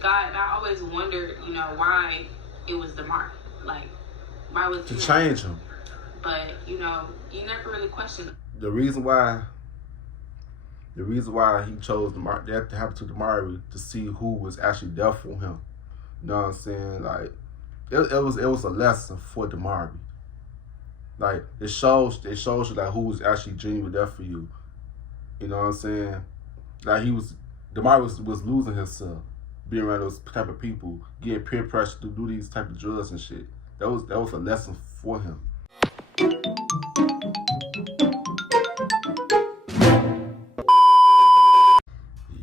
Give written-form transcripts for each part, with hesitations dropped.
God, and I always wondered, you know, why it was DeMar. Like, why was to change him? But you know, you never really questioned him. The reason why he chose that to happen to DeMar to see who was actually there for him. You know what I'm saying? Like, it was a lesson for DeMar. Like, it shows you like who was actually genuinely there for you. You know what I'm saying? Like, DeMar was losing himself, being around those type of people, getting peer pressure to do these type of drugs and shit. That was a lesson for him.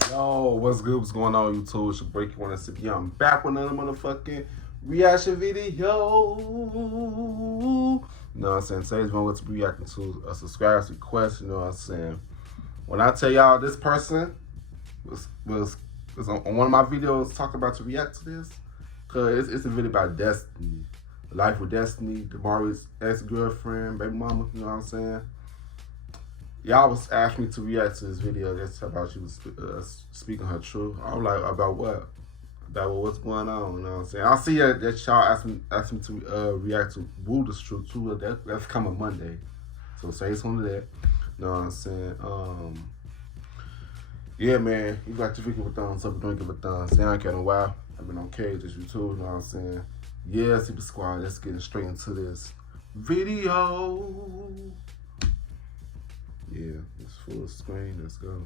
Yo, what's good? What's going on, YouTube? It's your break. You want to see? I'm back with another motherfucking reaction video. You know what I'm saying? Today's one what's reacting to a subscriber's request. You know what I'm saying? When I tell y'all this person was on one of my videos talking about to react to this, cause it's a video about Destiny, life with Destiny, DeMar's ex-girlfriend, baby mama. You know what I'm saying? Y'all was asking me to react to this video. That's about she was speaking her truth. I'm like, about what? About what's going on? You know what I'm saying? I see that y'all asked me to react to Buddha's truth too. That's coming Monday, so stay tuned to that. You know what I'm saying? Yeah, man, you got to give a thumbs up, don't give a thumbs down. Can't know why. I've been on cage as you too. You know what I'm saying? Yeah, Super Squad. Let's get straight into this video. Yeah, it's full screen. Let's go.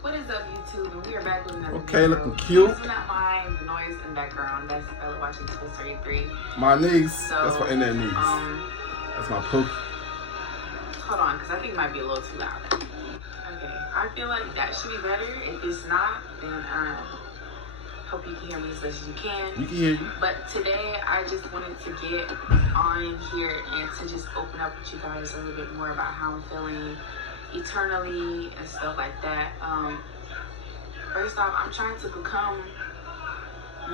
What is up, YouTube? And we are back with another Okay, video. looking cute. This is not my noise in the background. That's watching Toy Story 3. My niece. So, that's my internet niece. That's my poke. Hold on, because I think it might be a little too loud. Okay, I feel like that should be better. If it's not, then hope you can hear me as much as you can. We can hear you. But today, I just wanted to get on here and to just open up with you guys a little bit more about how I'm feeling eternally and stuff like that. First off, I'm trying to become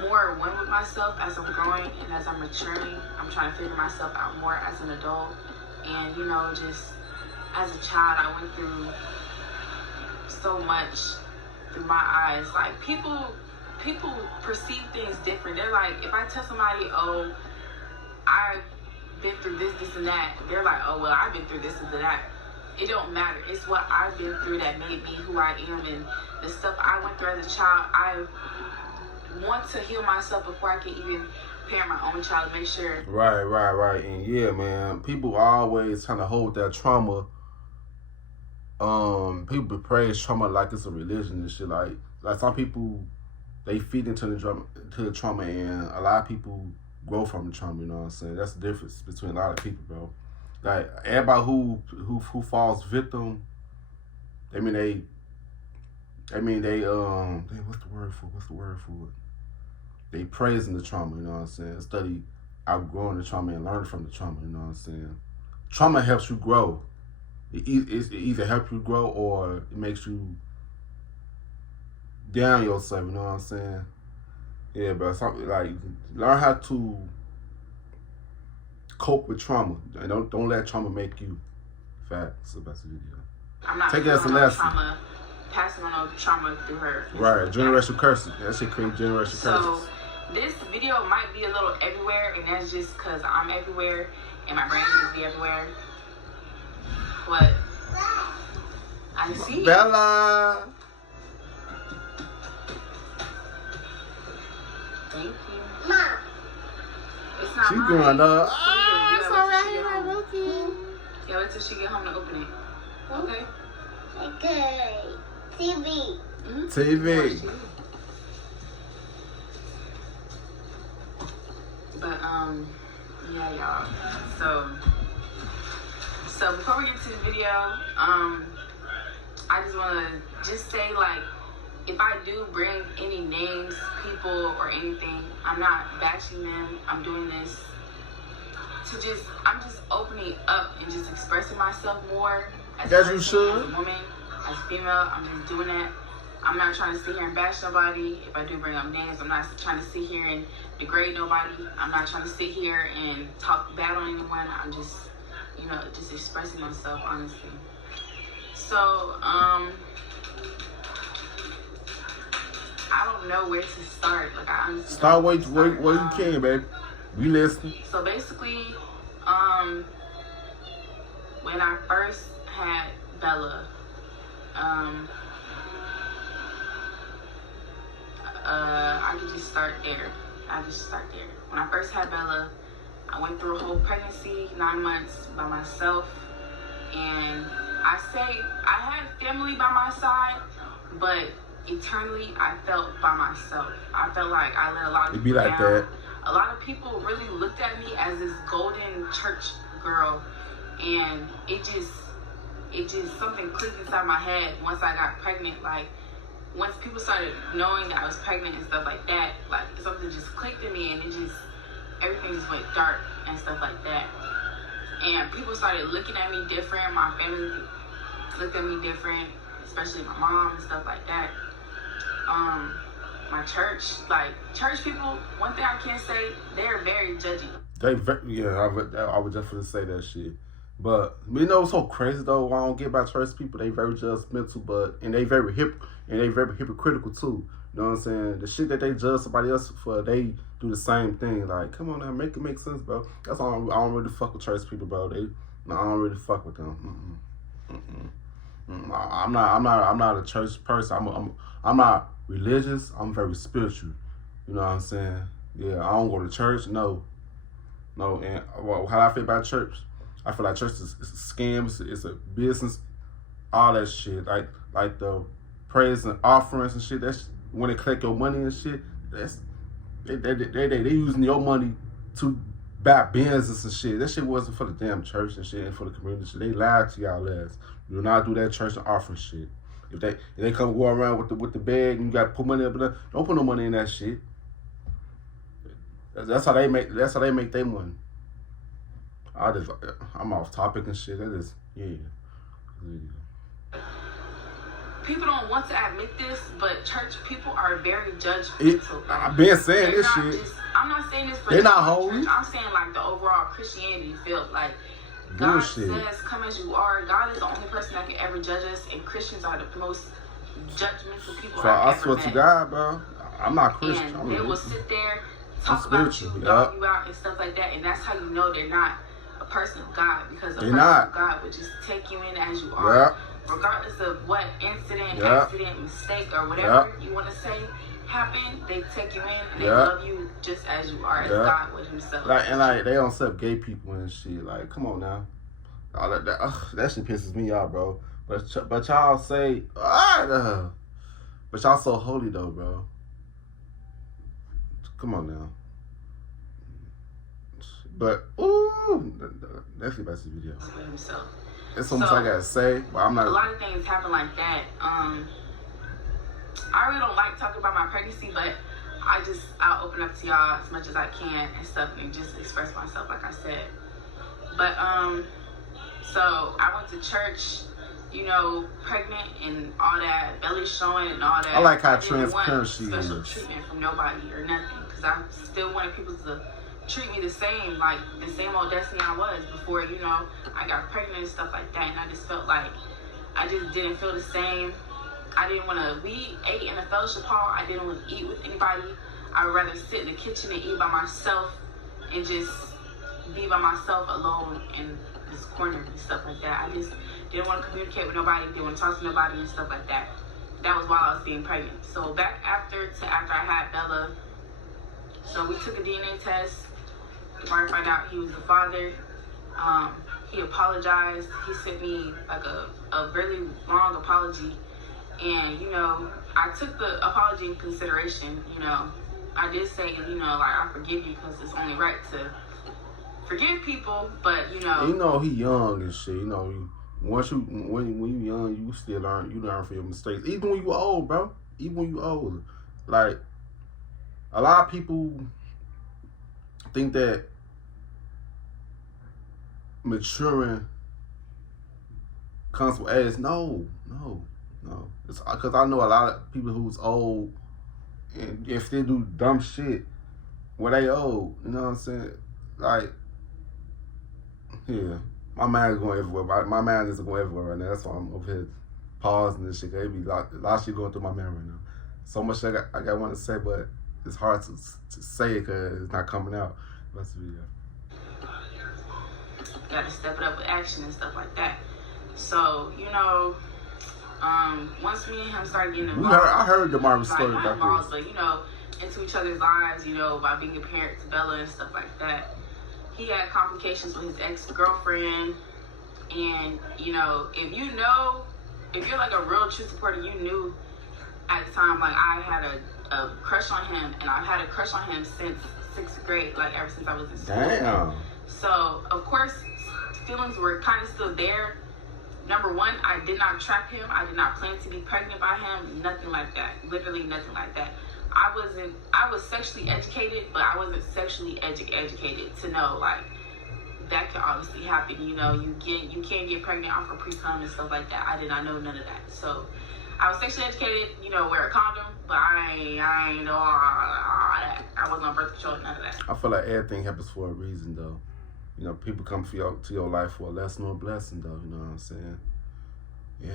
more one with myself as I'm growing and as I'm maturing. I'm trying to figure myself out more as an adult. And, you know, just as a child, I went through so much through my eyes. Like, people perceive things different. They're like, if I tell somebody, oh, I've been through this, and that, they're like, oh, well, I've been through this and that. It don't matter. It's what I've been through that made me who I am, and the stuff I went through as a child. I want to heal myself before I can even parent my own child, make sure. Right. And yeah, man, people always trying to hold that trauma. People praise trauma like it's a religion and shit. Like some people, they feed into the trauma, and a lot of people grow from the trauma. You know what I'm saying? That's the difference between a lot of people, bro. Like, everybody who falls victim, what's the word for it? They praising the trauma, you know what I'm saying? Study outgrowing the trauma and learning from the trauma, you know what I'm saying? Trauma helps you grow. It either helps you grow or it makes you down yourself, you know what I'm saying? Yeah, but something like, learn how to cope with trauma, and don't let trauma make you fat. So that's the video. I'm not take it as a lesson. Passing on no trauma through her. Right, generational curses. That shit create generational curses. So this video might be a little everywhere, and that's just because I'm everywhere and my brain needs to be everywhere. But I see Bella. Thank you. Mom. It's not She's mine. going up. It's alright, my rookie. Yeah, wait till she get home to open it. Okay. Okay. TV. Mm-hmm. TV. But yeah, y'all. So before we get to the video, I just want to say, like, if I do bring any names, people, or anything, I'm not bashing them. I'm doing this I'm just opening up and just expressing myself more. As you should. As a woman, as a female, I'm just doing that. I'm not trying to sit here and bash nobody. If I do bring up names, I'm not trying to sit here and degrade nobody. I'm not trying to sit here and talk bad on anyone. I'm just, just expressing myself honestly. So, I don't know where to start. Like, I honestly start where you can, baby. We listen. So basically, when I first had Bella, I could just start there. When I first had Bella, I went through a whole pregnancy, 9 months by myself, and I had family by my side, but eternally I felt by myself. I felt like I let a lot of people like down. that. A lot of people really looked at me as this golden church girl, and it just something clicked inside my head once I got pregnant. Like, once people started knowing that I was pregnant and stuff like that, like, something just clicked in me, and everything just went dark and stuff like that. And people started looking at me different. My family looked at me different, especially my mom and stuff like that. My church people, one thing I can say, they're very judgy. I would definitely say that shit. But what's so crazy though? What I don't get about church people, they very judgmental, and they very hypocritical too. You know what I'm saying? The shit that they judge somebody else for, they do the same thing. Like, come on now, make it make sense, bro. That's all. I don't really fuck with church people, bro. I don't really fuck with them. I'm not a church person. I'm not religious. I'm very spiritual. You know what I'm saying? Yeah, I don't go to church. No. And how I feel about church, I feel like church is a scam. It's a business. All that shit, like the praise and offerings and shit. That's when they collect your money and shit. They using your money to buy business and shit. That shit wasn't for the damn church and shit and for the community shit. They lied to y'all ass. Do not do that church and offering shit. If they come go around with the bag and you got to put money up in there, don't put no money in that shit. That's how they make their money. I'm off topic and shit. That is, yeah. People don't want to admit this, but church people are very judgmental. I've been saying this shit. I'm not saying this for they're not holy. I'm saying like the overall Christianity field. Like, God says, come as you are. God is the only person that can ever judge us, and Christians are the most judgmental people I've ever swear met. To God, bro. I'm not Christian. And they will sit there, talk about you, dog you out, and stuff like that, and that's how you know they're not a person of God, because a person of God would just take you in as you are, regardless of what incident, accident, mistake, or whatever you want to say happened. They take you in and they love you just as you are, as God would Himself. Like they don't accept gay people and shit. Like, come on now, all that shit pisses me off, bro. But y'all say, but y'all so holy though, bro. Come on now. But that's the best video. There's so much I gotta say, but I'm not. A lot of things happen like that. I really don't like talking about my pregnancy, but I'll open up to y'all as much as I can and stuff, and just express myself, like I said. But so I went to church, pregnant and all that, belly showing and all that. I like how transparent she is. Special treatment from nobody or nothing, because I still wanted people to treat me the same, like the same old Destiny I was before, I got pregnant and stuff like that. And I just felt like I just didn't feel the same. I didn't want to, we ate in a fellowship hall. I didn't want to eat with anybody. I would rather sit in the kitchen and eat by myself and just be by myself alone in this corner and stuff like that. I just didn't want to communicate with nobody, didn't want to talk to nobody and stuff like that. That was while I was being pregnant. So back after I had Bella, so we took a DNA test. Before I found out he was the father, he apologized. He sent me like a really long apology. And, I took the apology in consideration. I did say, like, I forgive you because it's only right to forgive people. But, he young and shit. Once when you young, you still learn. You learn from your mistakes. Even when you old, bro. Even when you old. Like, a lot of people think that maturing comes with age. No. It's because I know a lot of people who's old, and if they do dumb shit, when they old, you know what I'm saying? Like, yeah, my mind is going everywhere. My mind isn't going everywhere right now. That's why I'm over here pausing this shit. It be a lot of shit going through my mind right now. So much I got one to say, but it's hard to say it because it's not coming out. That's the video. Gotta step it up with action and stuff like that. So, you know, once me and him started getting involved, I heard the Marvin story not about involved, this. but, you know, into each other's lives, you know, by being a parent to Bella and stuff like that. He had complications with his ex-girlfriend, and, you know, if you're like a real true supporter, you knew at the time, like, I had a crush on him, and I've had a crush on him since 6th grade, like, ever since I was in school. Damn. So, of course, feelings were kind of still there. Number one, I did not trap him. I did not plan to be pregnant by him. Nothing like that. Literally nothing like that. I was sexually educated, but I wasn't sexually educated to know, like, that could obviously happen. You know, you can't get pregnant off of pre-cum and stuff like that. I did not know none of that. So, I was sexually educated, you know, wear a condom, but I ain't know all that. I wasn't on birth control, none of that. I feel like everything happens for a reason, though. You know, people come to your life for a lesson or a blessing, though. You know what I'm saying? Yeah.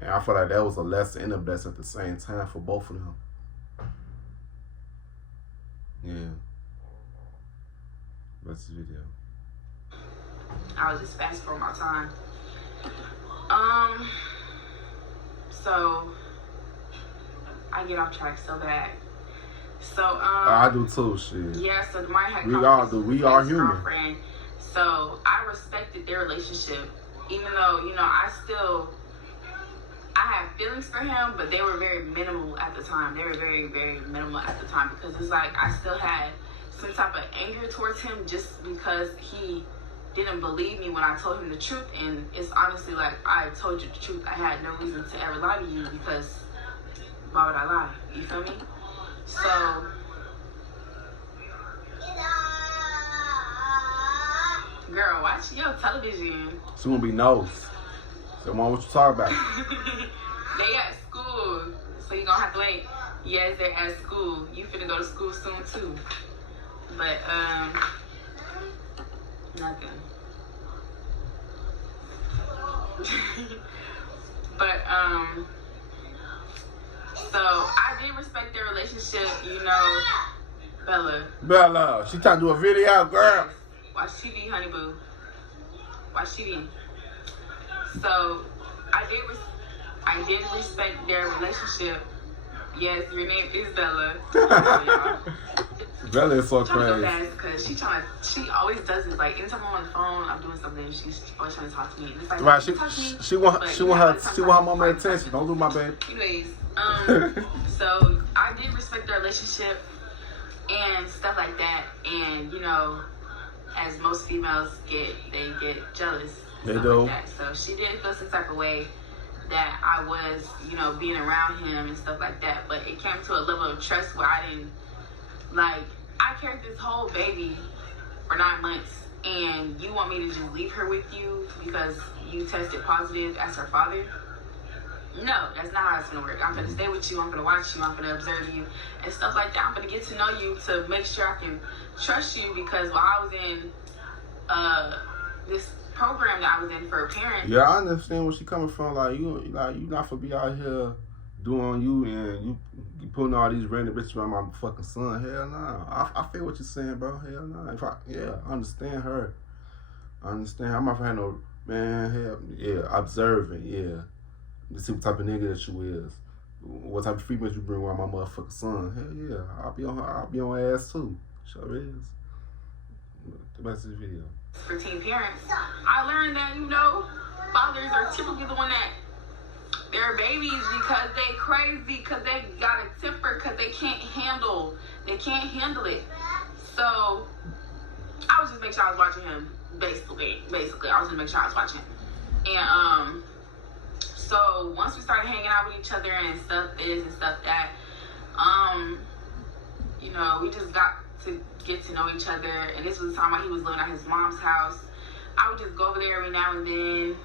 And I feel like that was a lesson and a blessing at the same time for both of them. Yeah. That's the video. I was just fast forward my time. So I get off track so bad. So I do too, shit. Yeah, so Demari had we all do. We are human. Girlfriend. So I respected their relationship, even though, you know, I had feelings for him, but they were very minimal at the time. They were very, very minimal at the time, because it's like I still had some type of anger towards him just because he didn't believe me when I told him the truth. And it's honestly like, I told you the truth. I had no reason to ever lie to you, because why would I lie? You feel me? So girl, watch your television. She gonna be nose. So, Mom, what you talking about? They at school, so you gonna have to wait. Yes, they're at school. You finna go to school soon too. But nothing. But so I did respect their relationship, you know. Bella, she trying to do a video, girl. Watch TV, honey boo. Watch TV. So I did respect their relationship. Yes, your name is Bella. Bella is so crazy. Because she always does this. Like, anytime I'm on the phone, I'm doing something, she's always trying to talk to me. And it's like, right, she want her mama attention. Don't lose my baby. Anyways, so I did respect their relationship and stuff like that. And, you know, as most females get jealous. They do. Like that. So she did feel some type of way that I was, you know, being around him and stuff like that. But it came to a level of trust where I didn't, like, I carried this whole baby for 9 months, and you want me to just leave her with you because you tested positive as her father? No, that's not how it's gonna work. I'm gonna stay with you, I'm gonna watch you, I'm gonna observe you, and stuff like that. I'm gonna get to know you to make sure I can trust you, because while I was in this program that I was in for parents. Yeah, I understand where she coming from. Like you not for be out here doing you and you putting all these random bitches around my fucking son. Hell nah. I feel what you're saying, bro. Hell nah. I understand her. I understand. I'm not for having no man. Hell yeah, observing. Yeah, to see what type of nigga that you is. What type of females you bring around my motherfucking son. Hell yeah, I'll be on her ass too. Sure is. The rest of the video. For teen parents, I learned that, you know, fathers are typically the one that they're babies because they crazy, because they got a temper, because they can't handle it. So I was just making sure I was watching him. Basically, I was just making sure I was watching him. And so once we started hanging out with each other and stuff this and stuff that, you know, we just got to get to know each other. And this was the time when he was living at his mom's house. I would just go over there every now and then,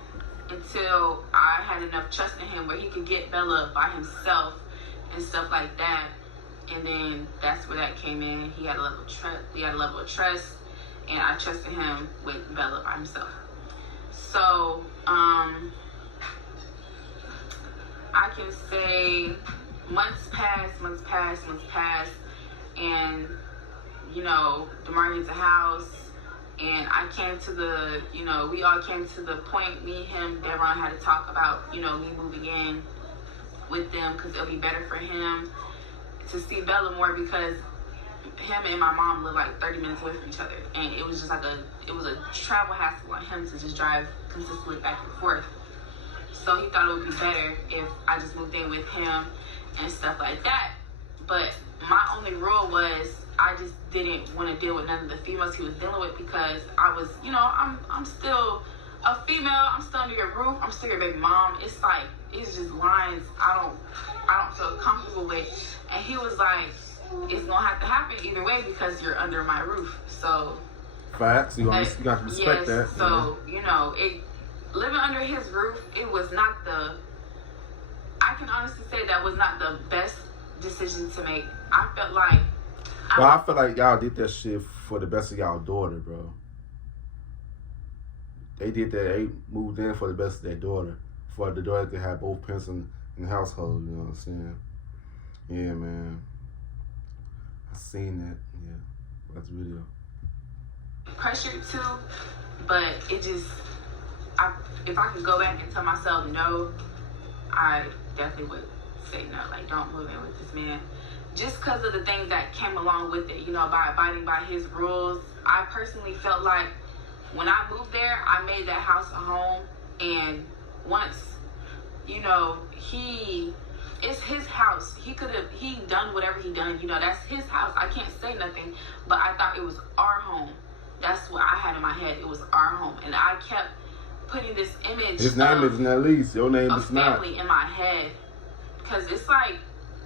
until I had enough trust in him where he could get Bella by himself and stuff like that. And then that's where that came in. He had a level of trust. We had a level of trust, and I trusted him with Bella by himself. So I can say months passed, and DeMar gets a house, and I came to the, we all came to the point, me, him, Devon had to talk about, me moving in with them because it'll be better for him to see Bella more, because him and my mom live like 30 minutes away from each other, and it was just like it was a travel hassle on him to just drive consistently back and forth. So he thought it would be better if I just moved in with him and stuff like that. But my only rule was I just didn't want to deal with none of the females he was dealing with, because I was, I'm still a female. I'm still under your roof. I'm still your baby mom. It's like, it's just lines I don't feel comfortable with. And he was like, it's gonna have to happen either way because you're under my roof. So facts. You got to respect that. So living under his roof, it was not I can honestly say that was not the best decision to make. I felt like I feel like y'all did that shit for the best of y'all daughter, bro. They did that. They moved in for the best of their daughter, for the daughter to have both parents in the household. You know what I'm saying? Yeah, man. I seen that. Yeah, that's the video. Pressured too, but it just, if I could go back and tell myself no, I definitely would say no. Like, don't move in with this man. Just because of the things that came along with it, by abiding by his rules. I personally felt like when I moved there, I made that house a home. And once, it's his house. He done whatever he done. That's his house. I can't say nothing. But I thought it was our home. That's what I had in my head. It was our home. And I kept putting this image his name isn't at least. Your name is not. Family in my head. Because it's like,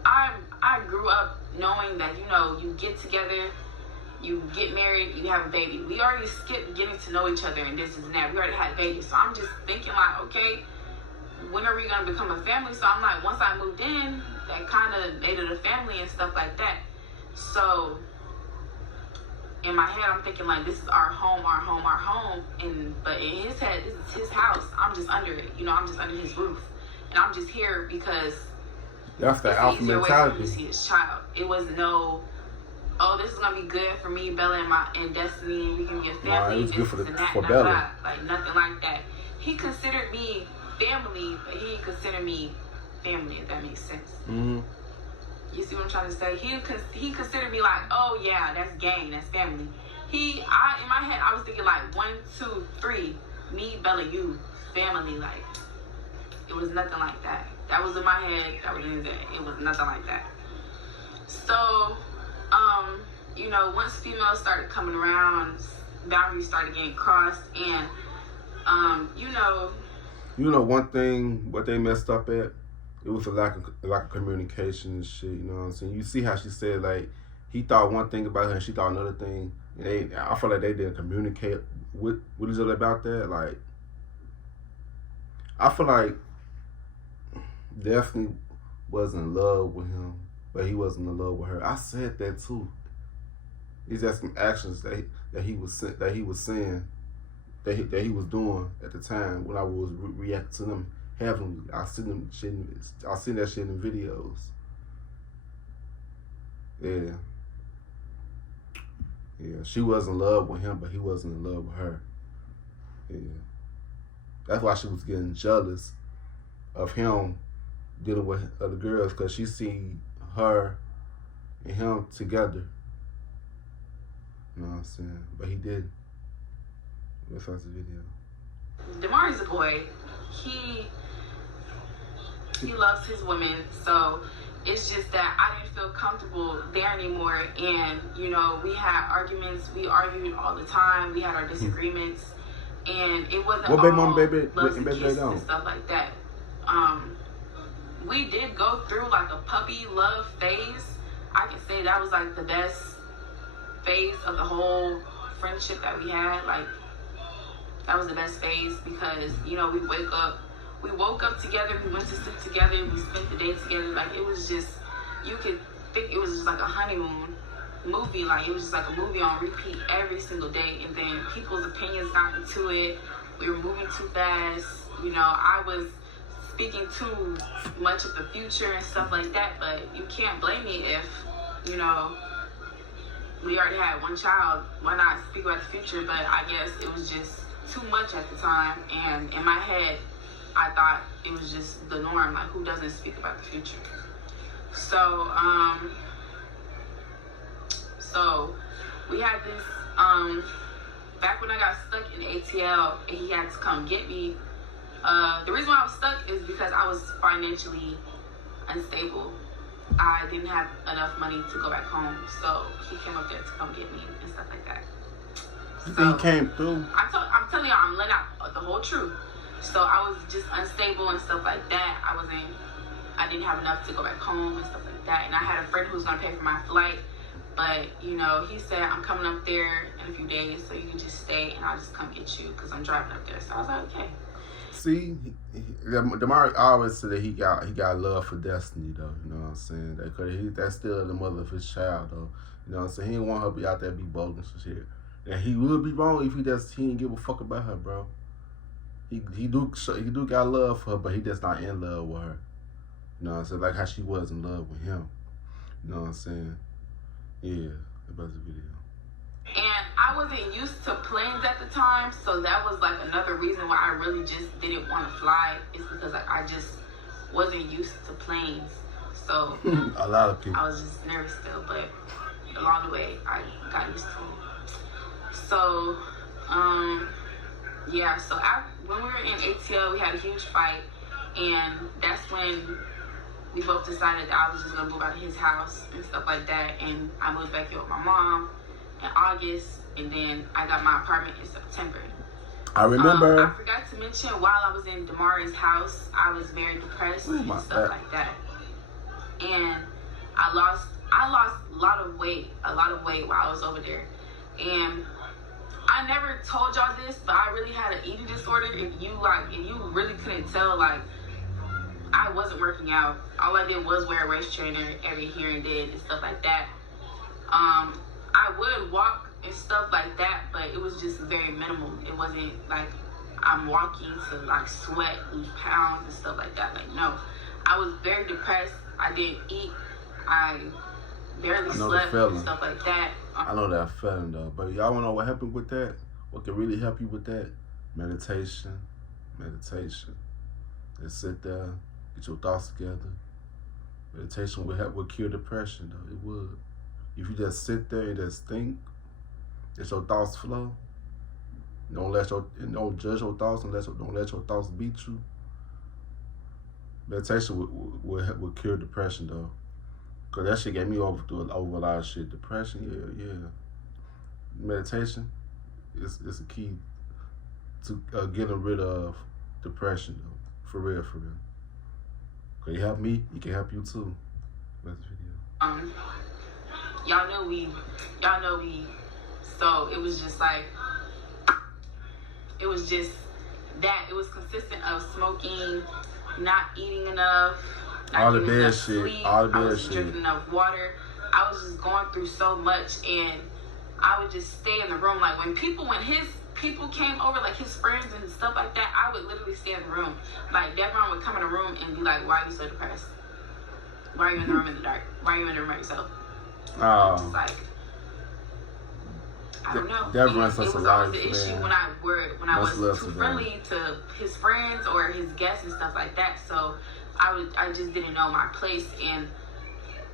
I grew up knowing that, you get together, you get married, you have a baby. We already skipped getting to know each other and this and that. We already had babies. So I'm just thinking like, okay, when are we going to become a family? So I'm like, once I moved in, that kind of made it a family and stuff like that. So in my head, I'm thinking like, this is our home, our home, our home. But in his head, this is his house. I'm just under it. I'm just under his roof. And I'm just here because that's the alpha mentality. To see his child. It was no, this is gonna be good for me, Bella, and Destiny. We can be a family. Nah, it was good for Bella. Bella. Like nothing like that. He considered me family, but he didn't consider me family. If that makes sense. Mm-hmm. You see what I'm trying to say? He considered me like, oh yeah, that's gang, that's family. In my head, I was thinking like 1, 2, 3, me, Bella, you, family. Like it was nothing like that. That was in my head. That was in that. It was nothing like that. So, once females started coming around, boundaries started getting crossed, and one thing what they messed up at, it was a lack of communication and shit. You know what I'm saying? You see how she said like he thought one thing about her and she thought another thing. I feel like they didn't communicate with each other about that. Like, I feel like Daphne was in love with him, but he wasn't in love with her. I said that too. It's just some actions that he was saying that he was doing at the time when I was reacting to them heavily. I seen that shit in the videos. Yeah. Yeah, she was in love with him, but he wasn't in love with her. Yeah. That's why she was getting jealous of him dealing with other girls, because she seen her and him together. You know what I'm saying? But he didn't. Let's watch the video. DeMar's a boy. He loves his women, so it's just that I didn't feel comfortable there anymore. And we had arguments. We argued all the time. We had our disagreements, and it wasn't all love and kisses and stuff like that. We did go through like a puppy love phase. I can say that was like the best phase of the whole friendship that we had. Like, That was the best phase because, you know, we woke up together, we went to sleep together, we spent the day together. Like, it was just, you could think it was just like a honeymoon movie. Like, it was just like a movie on repeat every single day. And then people's opinions got into it. We were moving too fast. You know, I was speaking too much of the future and stuff like that. But you can't blame me if, you know, we already had one child. Why not speak about the future? But I guess it was just too much at the time. And in my head, I thought it was just the norm. Like, who doesn't speak about the future? So, we had this, back when I got stuck in ATL and he had to come get me, the reason why I was stuck is because I was financially unstable. I didn't have enough money to go back home, so he came up there to come get me and stuff like that. So, he came through? I'm telling y'all, I'm letting out the whole truth. So I was just unstable and stuff like that. I didn't have enough to go back home and stuff like that. And I had a friend who was going to pay for my flight. But, you know, he said, I'm coming up there in a few days, so you can just stay and I'll just come get you because I'm driving up there. So I was like, okay. See, Damari always said that he got love for Destiny, though. You know what I'm saying? That's still the mother of his child, though. You know what I'm saying? He didn't want her to be out there be bogus and shit. And he would be wrong if he didn't give a fuck about her, bro. He do got love for her, but he just not in love with her. You know what I'm saying? Like how she was in love with him. You know what I'm saying? Yeah, that was the video. And I wasn't used to planes at the time, so that was like another reason why I really just didn't want to fly. Is because like, I just wasn't used to planes. So a lot of people. I was just nervous still, but along the way I got used to it. So, yeah. So when we were in ATL, we had a huge fight, and that's when we both decided that I was just gonna move out of his house and stuff like that. And I moved back here with my mom in August, and then I got my apartment in September. I remember. I forgot to mention, while I was in Damari's house, I was very depressed and stuff like that. And I lost a lot of weight while I was over there. And I never told y'all this, but I really had an eating disorder. If you really couldn't tell, like, I wasn't working out. All I did was wear a waist trainer every here and then and stuff like that. I would walk and stuff like that, but it was just very minimal. It wasn't like I'm walking to like sweat, lose pounds and stuff like that. Like, no. I was very depressed. I didn't eat. I barely slept and stuff like that. I know that feeling though. But y'all wanna know what happened with that? What can really help you with that? Meditation. Just sit there, get your thoughts together. Meditation would cure depression though. It would. If you just sit there and just think, let your thoughts flow. Don't judge your thoughts. Don't let your thoughts beat you. Meditation would cure depression though. Cause that shit gave me over a lot of shit. Depression, yeah. Meditation is a key to getting rid of depression though. For real. Cause you help me, he can help you too. That's the video. Y'all know we. So it was just like, it was just that. It was consistent of smoking, not eating enough, not getting enough sleep. I wasn't drinking enough water. I was just going through so much, and I would just stay in the room. Like when his people came over, like his friends and stuff like that, I would literally stay in the room. Like Devon would come in the room and be like, "Why are you so depressed? Why are you in the room in the dark? Why are you in the room by yourself?" Just like, I don't know. It was always the issue when I was too friendly to his friends or his guests and stuff like that. So I just didn't know my place, and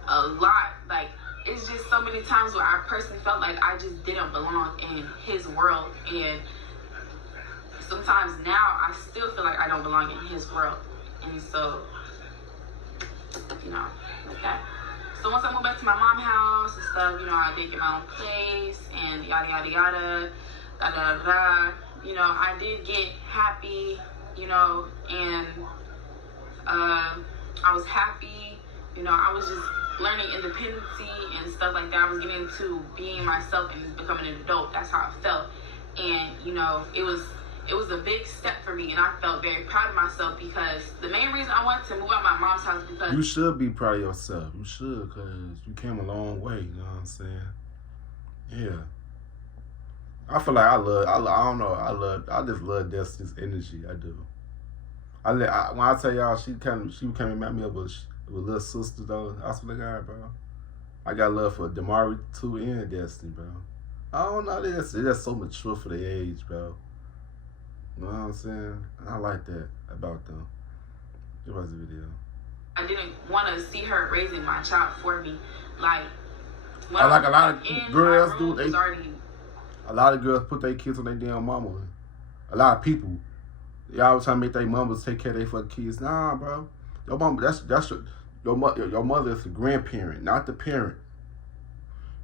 a lot, like, it's just so many times where I personally felt like I just didn't belong in his world. And sometimes now I still feel like I don't belong in his world. And so, like that. So once I moved back to my mom's house and stuff, I did get my own place and yada, yada, yada, da, da, da, da. I did get happy, and I was happy. I was just learning independency and stuff like that. I was getting into being myself and becoming an adult. That's how I felt. And, it was a big step for me, and I felt very proud of myself because the main reason I wanted to move out of my mom's house because you should be proud of yourself. You should, because you came a long way. You know what I'm saying? Yeah. I feel like I just love Destiny's energy. I do. When I tell y'all, she came and met me up with little sister though. I swear to God, bro. I got love for Damari too and Destiny, bro. I don't know, they're just so mature for their age, bro. You know what I'm saying? And I like that about them. Give us a video. I didn't want to see her raising my child for me. Like, when I like a lot of girls do. A lot of girls put their kids on their damn mama. A lot of people. Y'all always trying to make their mamas take care of their fucking kids. Nah, bro. Your mama, your mother is the grandparent, not the parent.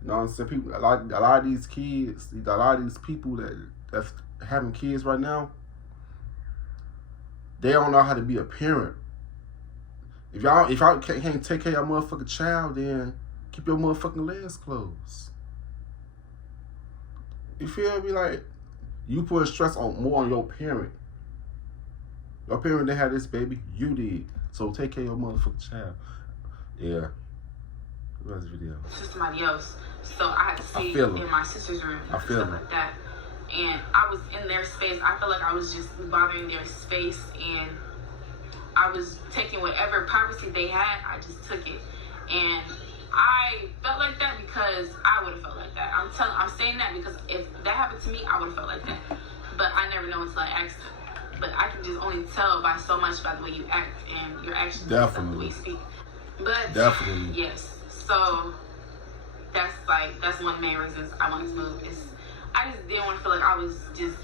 You know what I'm saying? People, a lot of these kids, a lot of these people that's having kids right now, they don't know how to be a parent. If y'all can't take care of your motherfucking child, then keep your motherfucking legs closed. You feel me? Like, you put stress more on your parent. Your parent didn't have this baby, you did. So take care of your motherfucking child. Yeah. What's the video? To somebody else. So I had to see it in my sister's room. I feel stuff like that. And I was in their space. I felt like I was just bothering their space, and I was taking whatever privacy they had. I just took it, and I felt like that because I would have felt like that. I'm saying that because if that happened to me, I would have felt like that. But I never know until I asked them. But I can just only tell by so much by the way you act and your actions, definitely, and the way you speak. But definitely, yes. So that's one of the main reasons I wanted to move. Is I just didn't want to feel like I was just,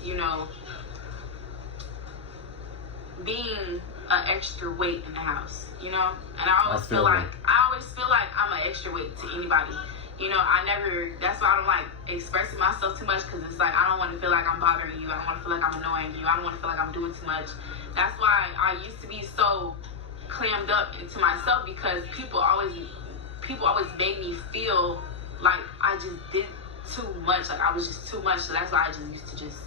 being an extra weight in the house, And I always feel like I'm an extra weight to anybody. That's why I don't like expressing myself too much, because it's like, I don't want to feel like I'm bothering you. I don't want to feel like I'm annoying you. I don't want to feel like I'm doing too much. That's why I used to be so clammed up into myself, because people always made me feel like I just did too much. Like I was just too much. So that's why I just used to just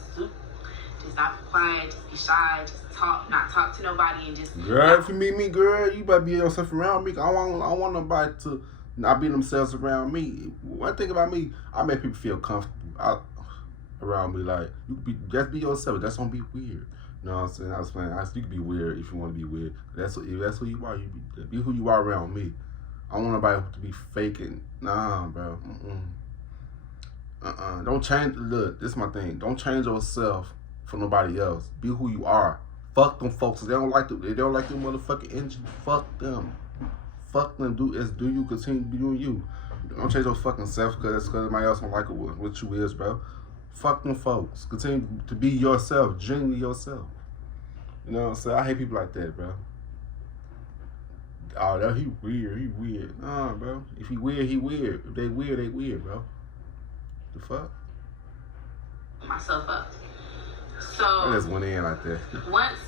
not be quiet, just be shy, just not talk to nobody, and just. Girl, if you meet me, girl, you better be yourself around me. I don't want nobody to not be themselves around me. One thing about me, I make people feel comfortable around me. Like, just be yourself. Just don't be weird. You know what I'm saying? I was playing. You can be weird if you want to be weird. If that's who you are. You be who you are around me. I don't want nobody to be faking. Nah, bro. Don't change. Look, this is my thing. Don't change yourself for nobody else. Be who you are. Fuck them folks. They don't like your motherfucking energy. Fuck them. Fuck them. Do you continue to be doing you. Don't change your fucking self because somebody else don't like what you is, bro. Fuck them folks. Continue to be yourself, genuinely yourself. You know what I'm saying? I hate people like that, bro. Oh, that he weird. Nah, bro. If he weird, he weird. If they weird, bro. The fuck? Myself up. So I just went in like that. Once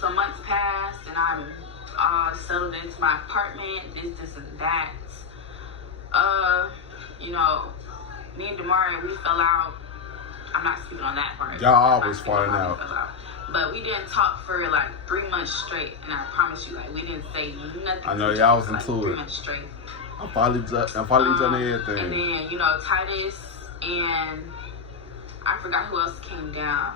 some months passed and I'm settled into my apartment, this and that. Me and Damari, we fell out. I'm not speaking on that part. Y'all always falling out. But we didn't talk for like 3 months straight, and I promise you, like, we didn't say nothing. I know y'all was into like 3 it. months straight. I followed each other and everything. And then, Titus and I forgot who else came down.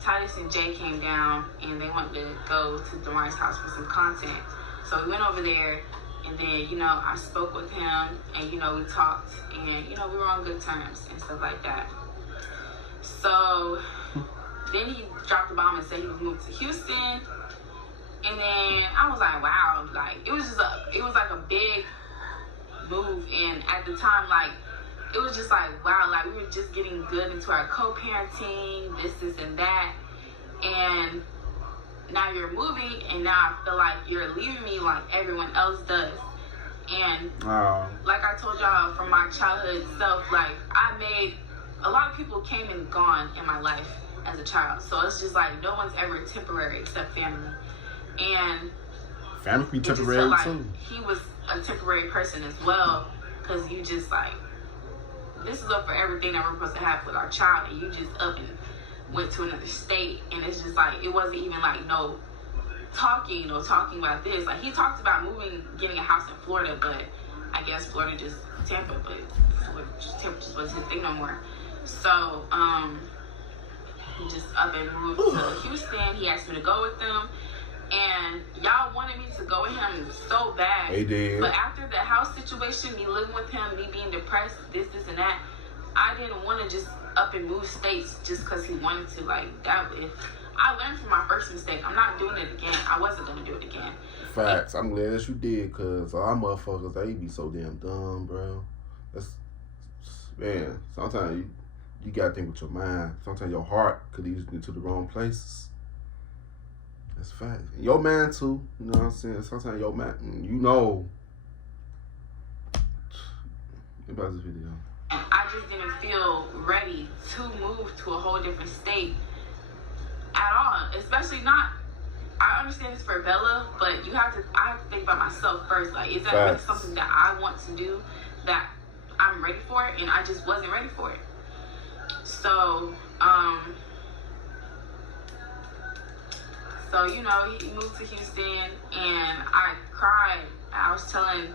Titus and Jay came down, and they wanted to go to Damari's house for some content. So we went over there, and then, I spoke with him, and, we talked, and, we were on good terms and stuff like that. So then he dropped the bomb and said he was moved to Houston. And then I was like, wow, like, it was like a big move. And at the time, like, it was just like, wow, like, we were just getting good into our co-parenting, this and that. And now you're moving, and now I feel like you're leaving me like everyone else does. And like I told y'all from my childhood self, like, a lot of people came and gone in my life as a child. So it's just like, no one's ever temporary except family. And family be temporary like too. He was a temporary person as well, because you just like, this is up for everything that we're supposed to have with our child, and you just up and went to another state, and it's just like, it wasn't even like no talking about this. Like, he talked about getting a house in Florida, but I guess Florida just Tampa, but Tampa just wasn't his thing no more. So he just up and moved to Houston. He asked me to go with them, and y'all wanted me to go with him so bad. They did. But after the house situation, me living with him, me being depressed, this and that, I didn't want to just up and move states just because he wanted to. Like, that, if I learned from my first mistake, I'm not doing it again. I wasn't going to do it again. Facts. I'm glad that you did, because our motherfuckers, they be so damn dumb, bro. Man, sometimes you got to think with your mind. Sometimes your heart could lead you to the wrong places. That's fact. Your man, too. You know what I'm saying? Sometimes your man, you know. About this video. I just didn't feel ready to move to a whole different state at all. Especially not, I understand it's for Bella, but I have to think about myself first. Like, is that really something that I want to do, that I'm ready for it? And I just wasn't ready for it. So, you know, he moved to Houston, and I cried. I was telling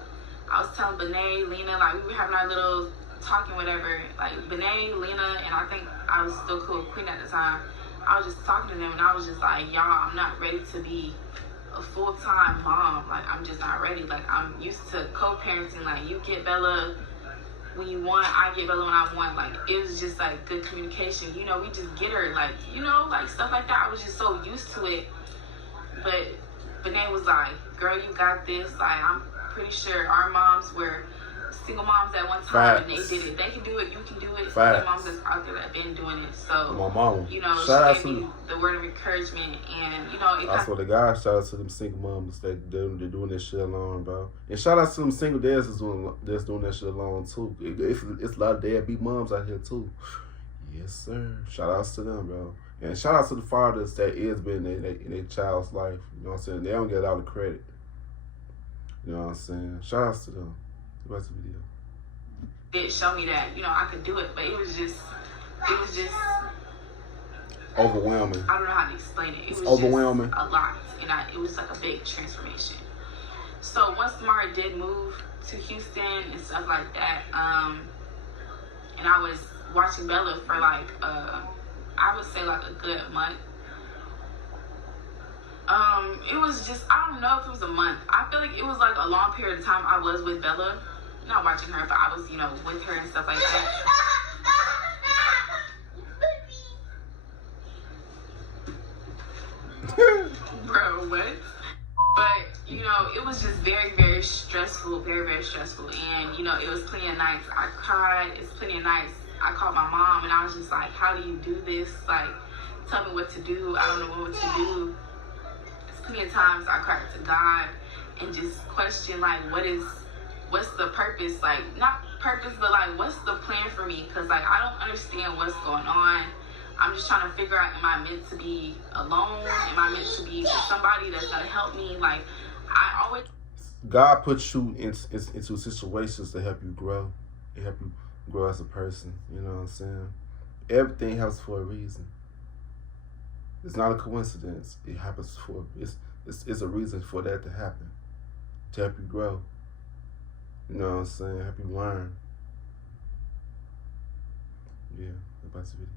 Bené, Lena, like, we were having our little talking, whatever. Like, Bené, Lena, and I think I was still cool with Queen at the time. I was just talking to them, and I was just like, y'all, I'm not ready to be a full-time mom. Like, I'm just not ready. Like, I'm used to co-parenting. Like, you get Bella when you want, I get Bella when I want. Like, it was just, like, good communication. You know, we just get her, like, you know, like, stuff like that. I was just so used to it. But Bené was like, girl, you got this. Like, I'm pretty sure our moms were single moms at one time, and they did it. They can do it. You can do it. There's moms that's out there that have been doing it. So, my mama, you know, shout she gave me the word of encouragement, and you know, I swear to God, shout out to them single moms that they're doing this shit alone, bro. And shout out to them single dads that's doing that shit alone too. It's a lot of deadbeat moms out here too. Yes, sir. Shout outs to them, bro. And shout out to the fathers that is been in their child's life. You know what I'm saying? They don't get all the credit. You know what I'm saying? Shout outs to them. Watch the video. It showed me that, you know, I could do it, but it was just overwhelming. I don't know how to explain it. It was overwhelming. Just a lot, and it was like a big transformation. So once Mara did move to Houston and stuff like that, and I was watching Bella for like, I would say like a good month. It was just, I don't know if it was a month. I feel like it was like a long period of time I was with Bella. Not watching her, but I was, you know, with her and stuff like that. Bro, what? But, you know, it was just very, very stressful, very, very stressful. And, you know, it was plenty of nights I cried. It's plenty of nights I called my mom, and I was just like, how do you do this? Like, tell me what to do. I don't know what to do. It's plenty of times I cried to God and just questioned, like, what's the purpose? Like, not purpose, but like, what's the plan for me? Because, like, I don't understand what's going on. I'm just trying to figure out, am I meant to be alone? Am I meant to be with somebody that's going to help me? Like, I always... God puts you into situations to help you grow. To help you grow as a person. You know what I'm saying? Everything happens for a reason. It's not a coincidence. It happens for... It's a reason for that to happen. To help you grow. You know what I'm saying? Help you learn. Yeah, about the video.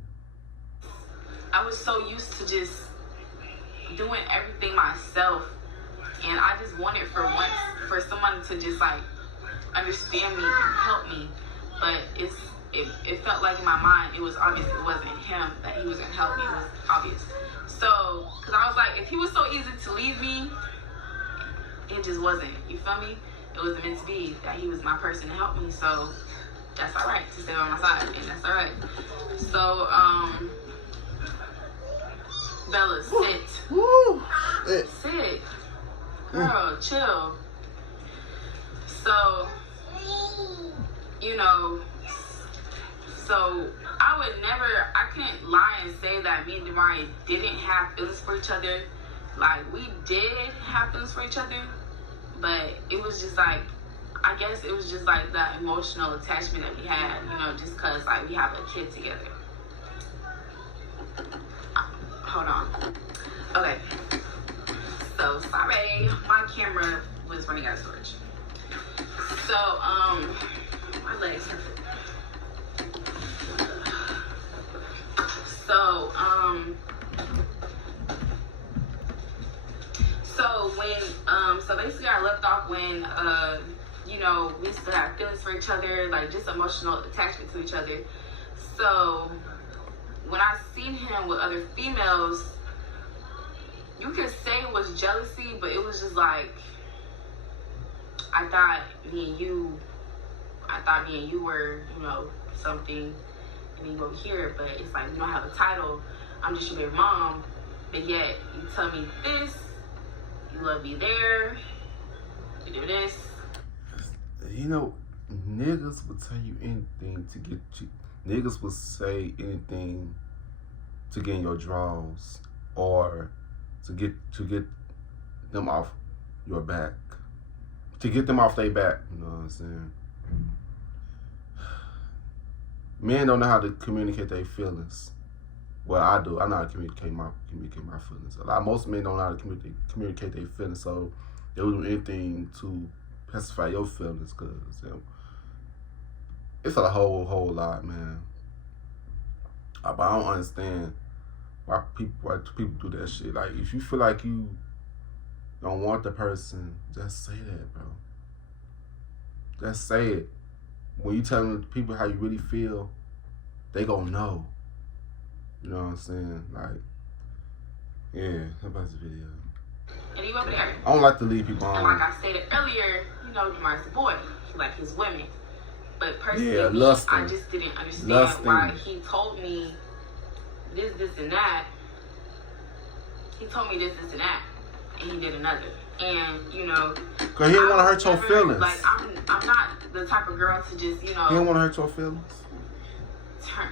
I was so used to just doing everything myself, and I just wanted for someone to just like understand me and help me. But it felt like in my mind it was obvious it wasn't him that he was gonna help me. It was obvious. So, cause I was like, if he was so easy to leave me, it just wasn't. You feel me? It was meant to be that he was my person to help me. So that's all right to stay on my side, and that's all right. So Bella, sit. Woo. Sit. Girl, chill. So, you know, so I couldn't lie and say that me and Damari didn't have feelings for each other. Like, we did have feelings for each other, but it was just like, I guess it was just like that emotional attachment that we had, you know, just because, like, we have a kid together. hold on. Okay. So sorry, my camera was running out of storage. So my legs hurt. So so basically I left off when you know, we still have feelings for each other, like just emotional attachment to each other. So when I seen him with other females, you could say it was jealousy, but it was just like, I thought me and you were, you know, something, and then you over here, but it's like, we don't have a title. I'm just your baby mom, but yet you tell me this, you love me there, you do this. You know, niggas will tell you anything to get you. Niggas will say anything to get in your drawers or to get them off your back. To get them off their back, you know what I'm saying? Men don't know how to communicate their feelings. Well, I do. I know how to communicate my feelings. Most men don't know how to communicate their feelings, so they will do anything to pacify your feelings, cause it's a whole lot, man. But I don't understand why people do that shit. Like, if you feel like you don't want the person, just say that, bro. Just say it. When you telling people how you really feel, they gonna know. You know what I'm saying? Like, yeah, about the video. And he over there. I don't like to leave people on. And like I stated earlier, you know, Demar's a boy. He like his women. But personally, yeah, I just didn't understand why he told me this, and that. He told me this, and that. And he did another. And, you know, cause he didn't want to hurt your feelings. Like, I'm not the type of girl to just, you know. He didn't want to hurt your feelings.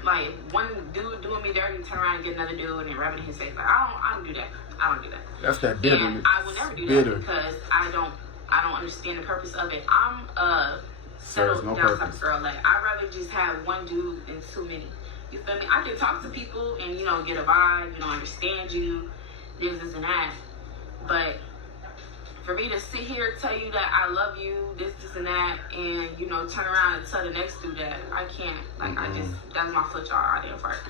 Like, one dude doing me dirty, turn around and get another dude and then rub it in his face. Like, I don't do that. I don't do that. That's that bitter. And I will never do that because I don't understand the purpose of it. I'm a settled down type of girl. Like, I'd rather just have one dude than too many. You feel me? I can talk to people and, you know, get a vibe, you know, understand you, this and that. But for me to sit here and tell you that I love you, this and that, and, you know, turn around and tell the next dude that, I can't. Like, that's my foot y'all idea first.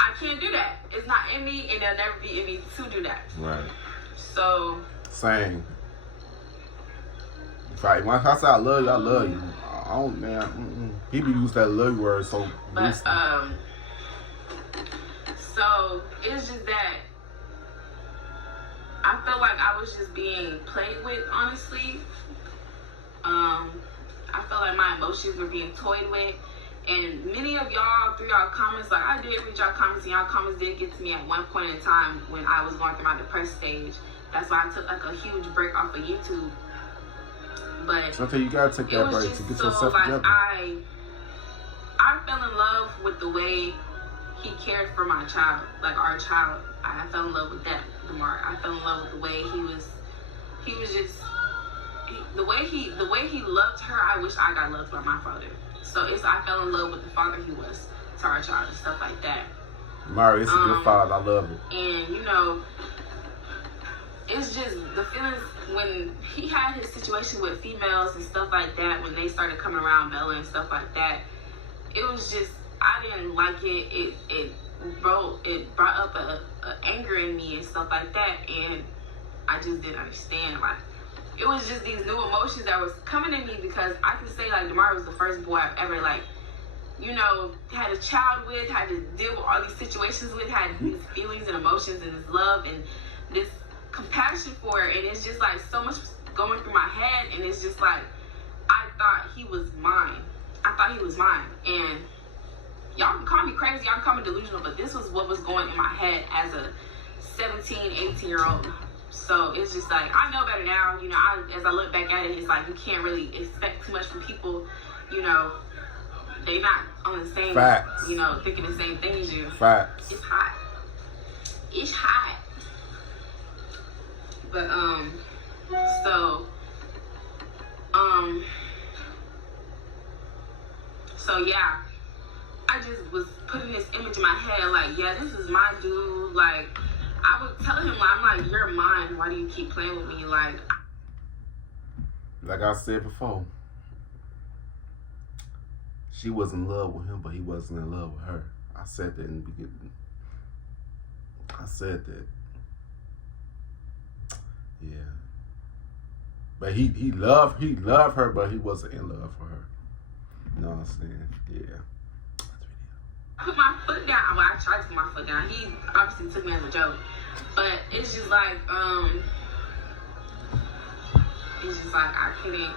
I can't do that. It's not in me, and it'll never be in me to do that. Right. So. Same. Right. When I say I love you, I love you. I don't, man. People use that love word so. But, so, it's just that I felt like I was just being played with, honestly. I felt like my emotions were being toyed with. And many of y'all, through y'all comments, like, I did read y'all comments, and y'all comments did get to me at one point in time when I was going through my depressed stage. That's why I took, like, a huge break off of YouTube. But sometimes you gotta take that break to get yourself together. I fell in love with the way he cared for my child, like our child. I fell in love with that, Demar. I fell in love with the way he was just the way he loved her. I wish I got loved by my father. So I fell in love with the father he was to our child and stuff like that. Mari, it's a good father. I love it. And, you know, it's just the feelings when he had his situation with females and stuff like that, when they started coming around Bella and stuff like that, it was just, I didn't like it. It brought up a anger in me and stuff like that, and I just didn't understand. Like, it was just these new emotions that was coming in me, because I can say, like, Demar was the first boy I've ever, like, you know, had a child with, had to deal with all these situations with, had these feelings and emotions and this love and this compassion for her. And it's just like so much going through my head, and it's just like, I thought he was mine. And y'all can call me crazy, y'all can call me delusional, but this was what was going in my head as a 17, 18-year-old. So it's just like, I know better now. You know, as I look back at it, it's like you can't really expect too much from people. You know, they not on the same, facts. You know, thinking the same thing as you. Facts. It's hot. But, so yeah, I I just was putting this image in my head, like, yeah, this is my dude. Like, I would tell him, I'm like, you're mine. Why do you keep playing with me? Like I said before, she was in love with him, but he wasn't in love with her. I said that in the beginning. I said that. Yeah. But he loved her, but he wasn't in love for her. You know what I'm saying? Yeah. I put my foot down. Well, I tried to put my foot down. He obviously took me as a joke. But it's just like, I couldn't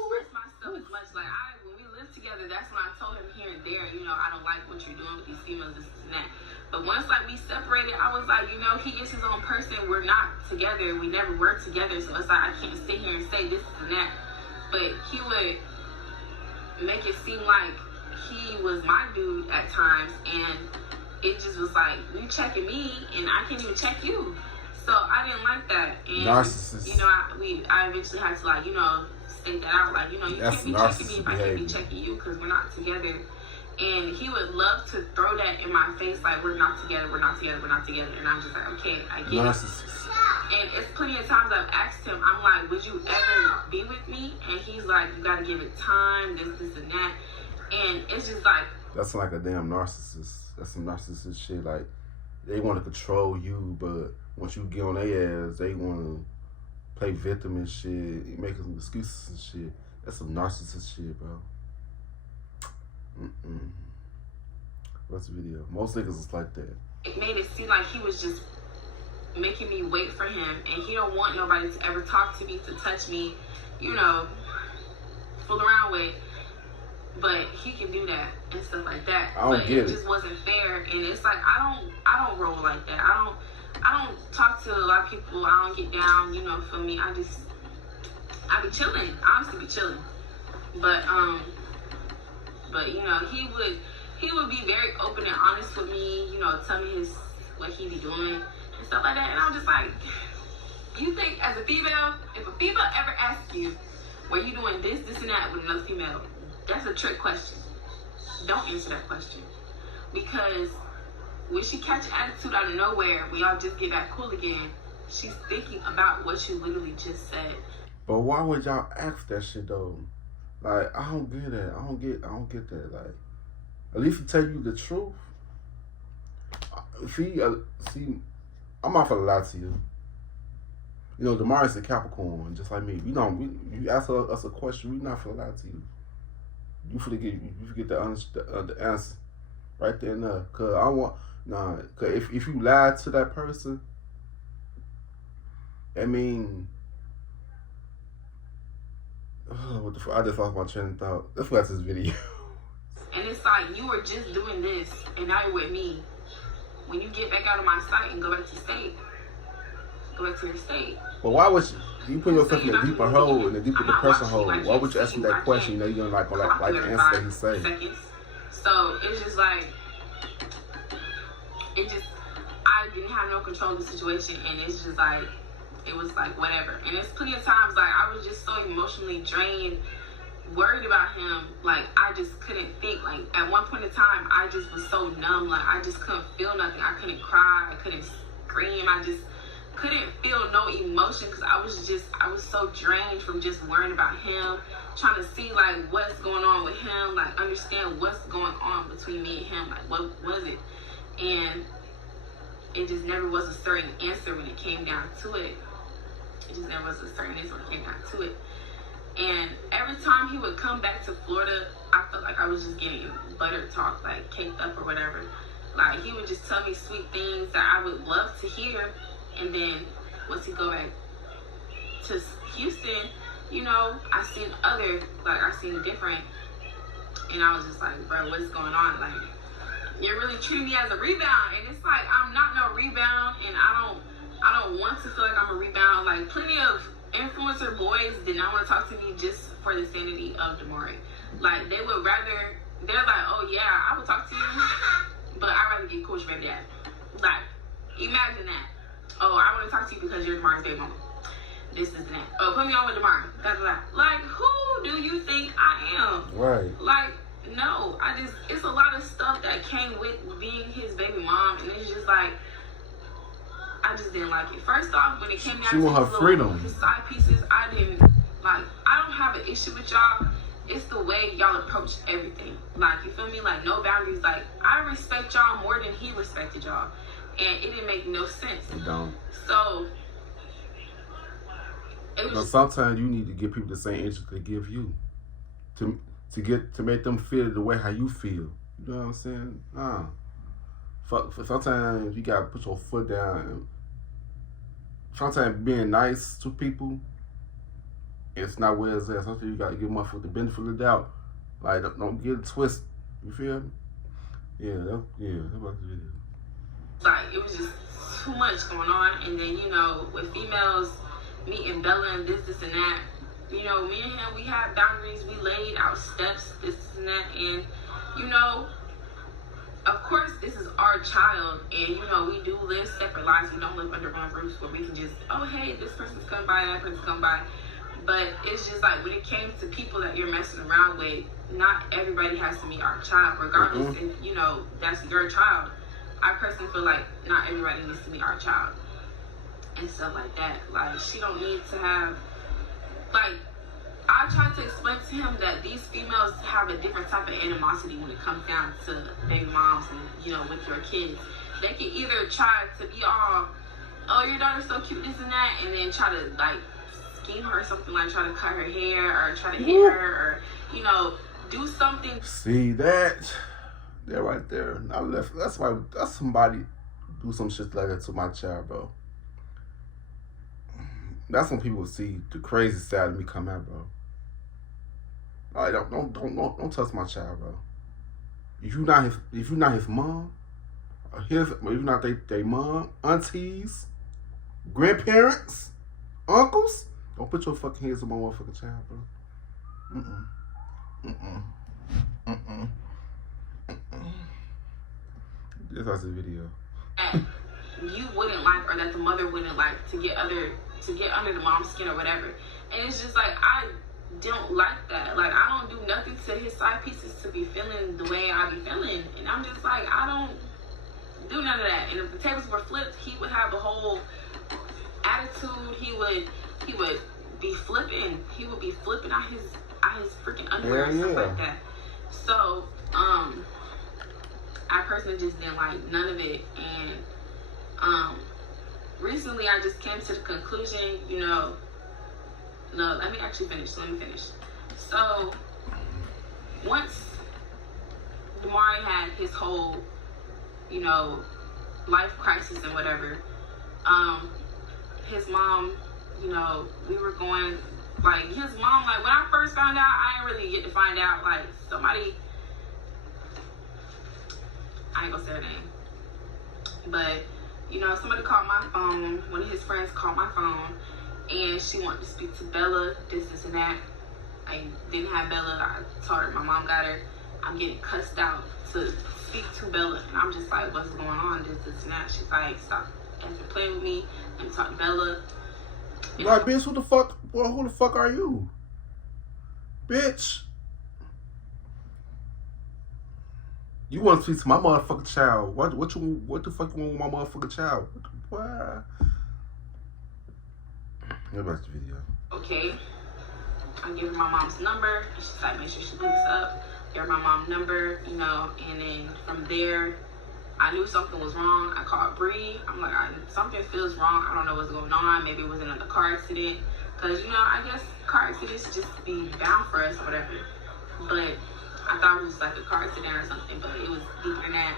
express myself as much. Like, when we lived together, that's when I told him here and there, you know, I don't like what you're doing with these females, this and that. But once, like, we separated, I was like, you know, he is his own person. We're not together. We never worked together. So it's like, I can't sit here and say this and that. But he would make it seem like he was my dude at times. And it just was like, you checking me and I can't even check you. So I didn't like that. And, narcissist. you know, I eventually had to, like, you know, state that out. Like, you know, you can't be checking me if I can't be checking you because we're not together. And he would love to throw that in my face, like, we're not together, we're not together, we're not together. And I'm just like, okay, I get it. And it's plenty of times I've asked him, I'm like, would you ever be with me? And he's like, you got to give it time, this, and that. And it's just like... That's like a damn narcissist. That's some narcissist shit. Like, they want to control you, but once you get on their ass, they want to play victim and shit, make some excuses and shit. That's some narcissist shit, bro. What's the video? Most niggas is like that. It made it seem like he was just making me wait for him, and he don't want nobody to ever talk to me, to touch me, you know, fool around with. But he can do that and stuff like that. But it just wasn't fair, and it's like I don't roll like that. I don't talk to a lot of people. I don't get down, you know. For me, I be chilling. I honestly be chilling. But you know, he would be very open and honest with me, you know, tell me what he be doing and stuff like that. And I'm just like, you think as a female, if a female ever asks you, were you doing this and that with another female, that's a trick question. Don't answer that question. Because when she catch an attitude out of nowhere, when y'all just get back cool again, she's thinking about what you literally just said. But why would y'all ask that shit though? Like, I don't get that. I don't get that. Like, at least he tell you the truth. See, I'm not gonna lie to you. You know, Demarius is a Capricorn, just like me. You know, you ask us a question, we not gonna lie to you. You forget the answer right there and there. Cause if you lie to that person, I mean, what the fuck? I just lost my train of thought. Let's watch this video. And it's like, you were just doing this, and now you're with me. When you get back out of my sight and go back to state, go back to your state. But why would you put yourself in a deeper hole, in a deeper depression hole? Why would you ask me that question? You know you're not gonna like the answer that he say. So it's just like, I didn't have no control of the situation, and it's just like, it was like whatever. And there's plenty of times like I was just so emotionally drained, worried about him, like I just couldn't think. Like at one point in time, I just was so numb, like I just couldn't feel nothing. I couldn't cry, I couldn't scream, I just couldn't feel no emotion because I was so drained from just worrying about him, trying to see like what's going on with him, like understand what's going on between me and him, like what was it. And it just never was a certain answer when it came down to it. It just never was a certain answer when it came down to it. And every time he would come back to Florida, I felt like I was just getting butter talk, like caked up or whatever. Like he would just tell me sweet things that I would love to hear. And then once he go back to Houston, you know, I seen different. And I was just like, bro, what's going on? Like, you're really treating me as a rebound. And it's like, I'm not no rebound. And I don't want to feel like I'm a rebound. Like, plenty of influencer boys did not want to talk to me just for the sanity of Damari. Like, they would rather, they're like, oh yeah, I would talk to you, but I'd rather get coach baby dad. Like, imagine that. Oh, I want to talk to you because you're Damari's baby mama. This and that. Oh, put me on with Damari. Da, da, da. Like, who do you think I am? Right. Like, came with being his baby mom, and it's just like, I just didn't like it. First off, when it came down She to want her freedom. his side pieces, I didn't like. I don't have an issue with y'all. It's the way y'all approach everything. Like, you feel me? Like, no boundaries. Like, I respect y'all more than he respected y'all, and it didn't make no sense. It don't. So it was. But sometimes you need to give people the same interest they give you, to make them feel the way how you feel. You know what I'm saying? For sometimes you gotta put your foot down. And sometimes being nice to people, it's not where it's at. Sometimes you gotta give motherfuckers the benefit of the doubt. Like, don't get it twisted. You feel me? Yeah, that's about the video. Like, it was just too much going on. And then, you know, with females meeting Bella and this and that, you know, me and him, we had boundaries. We laid out steps, this and that. And, you know, of course, this is our child. And, you know, we do live separate lives. We don't live under one roof where we can just, oh, hey, this person's come by, that person's come by. But it's just like, when it came to people that you're messing around with, not everybody has to meet our child, regardless if, you know, that's your child. I personally feel like not everybody needs to meet our child and stuff like that. Like, she don't need to have, like, I tried to explain to him that these females have a different type of animosity when it comes down to baby moms and, you know, with your kids. They can either try to be all, oh, your daughter's so cute, this and that, and then try to, like, scheme her or something, like try to cut her hair or try to hit her or, you know, do something. See that right there. Now that's somebody do some shit like that to my child, bro. That's when people see the crazy side of me come out, bro. Like, don't touch my child, bro. If you not his mom, or if you not they mom, aunties, grandparents, uncles, don't put your fucking hands on my motherfucking child, bro. This was the video. That you wouldn't like, or that the mother wouldn't like, to get under the mom's skin or whatever. And it's just like, I don't like that. Like, I don't do nothing to his side pieces to be feeling the way I be feeling. And I'm just like, I don't do none of that. And if the tables were flipped, he would have a whole attitude. He would be flipping. He would be flipping out his freaking underwear and stuff like that. So, I personally just didn't like none of it. And recently I just came to the conclusion, you know, no, let me finish. So, once Damari had his whole, you know, life crisis and whatever, his mom, you know, we were going, like, his mom, like, when I first found out, I didn't really get to find out, like, somebody, I ain't gonna say her name, but, you know, somebody called my phone, one of his friends called my phone, and she wanted to speak to Bella, this and that. I didn't have Bella. I told her my mom got her. I'm getting cussed out to speak to Bella, and I'm just like, what's going on, this and that. She's like, stop effing playing with me. Let me talk to Bella. Like, bitch, who the fuck are you? Bitch. You want to speak to my motherfucking child. What the fuck you want with my motherfucking child? What? What about the video? Okay. I give her my mom's number, and she's like, make sure she picks up. Give her my mom's number, you know, and then from there, I knew something was wrong. I called Bree. I'm like, something feels wrong. I don't know what's going on. Maybe it was another car accident. Because, you know, I guess car accidents just be bound for us or whatever. But I thought it was just like a car accident or something, but it was deeper than that.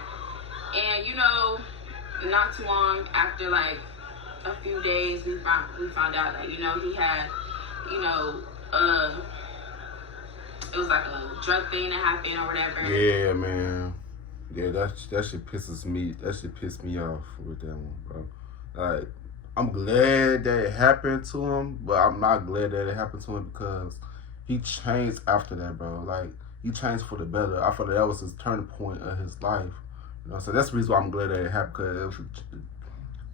And, you know, not too long after, like, a few days, we found out that, you know, he had, you know, it was like a drug thing that happened or whatever. Yeah, man. Yeah, that shit pisses me. That shit pissed me off with that one, bro. Like, I'm glad that it happened to him, but I'm not glad that it happened to him because he changed after that, bro. Like, he changed for the better. I feel like that was his turning point of his life. You know, so that's the reason why I'm glad that it happened,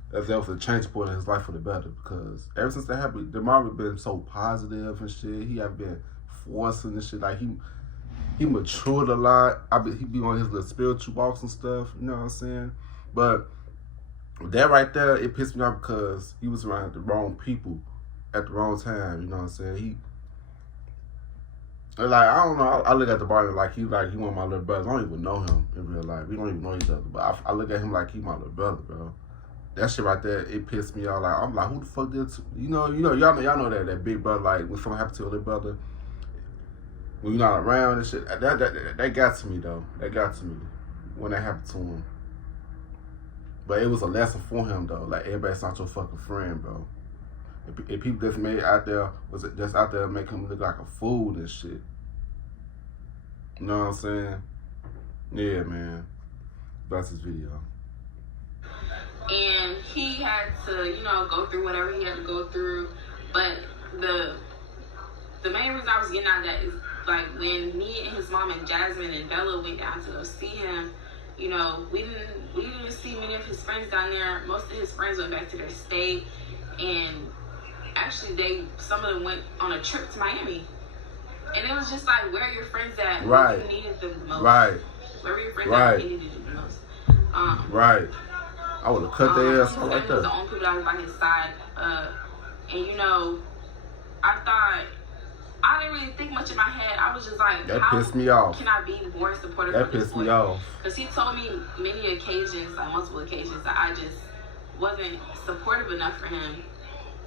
because that was a change point in his life for the better. Because ever since that happened, Damari been so positive and shit. He have been forcing this shit. Like, he matured a lot. He be on his little spiritual walks and stuff. You know what I'm saying? But that right there, it pissed me off because he was around the wrong people at the wrong time. You know what I'm saying? Like, I don't know. I look at the barber like he one of my little brothers. I don't even know him in real life. We don't even know each other. But I look at him like he my little brother, bro. That shit right there, it pissed me off. Like, I'm like, who the fuck did? Y'all know that big brother. Like, when something happened to your little brother, when you're not around and shit, that got to me though. That got to me when that happened to him. But it was a lesson for him though. Like, everybody's not your fucking friend, bro. If people just made out there making him look like a fool and shit. You know what I'm saying? Yeah, man. That's his video. And he had to, go through whatever he had to go through. But the main reason I was getting out of that is, like, when me and his mom and Jasmine and Bella went down to go see him, we didn't see many of his friends down there. Most of his friends went back to their state, and actually some of them went on a trip to Miami. And it was just like, where are your friends at? Right. Who needed them the most? Right. Where were your friends Right. at? Who needed them the most? Right. I would have cut their ass off like He was the that. only people that was by his side. And I didn't really think much in my head. I was just like, That how pissed me off. can I be more supportive That of this pissed boy? me off. Because he told me many occasions, like multiple occasions, that I just wasn't supportive enough for him.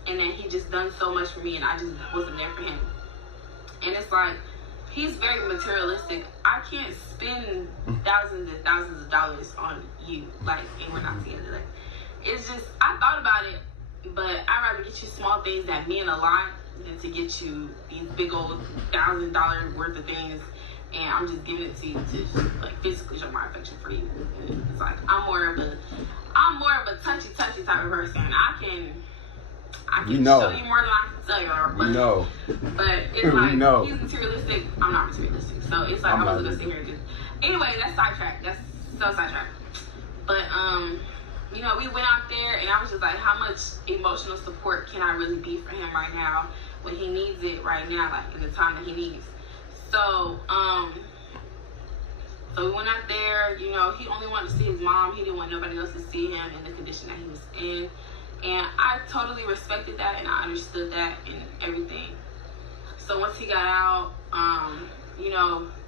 And that he just done so much for me and I just wasn't there for him. And it's like, he's very materialistic. I can't spend thousands and thousands of dollars on you, like, and we're not together. Like, it's just, I thought about it, but I'd rather get you small things that mean a lot than to get you these big old $1,000 worth of things, and I'm just giving it to you to, like, physically show my affection for you. And it's like, I'm more of a touchy type of person. I can show you more than I can tell you. We know. But it's like, know. he's materialistic. I'm not materialistic. So it's like, I wasn't going to sit here and just... Anyway, that's sidetracked. That's so sidetracked. But, we went out there and I was just like, how much emotional support can I really be for him right now when he needs it right now, like, in the time that he needs. So, so we went out there, he only wanted to see his mom. He didn't want nobody else to see him in the condition that he was in. And I totally respected that and I understood that and everything. So once he got out,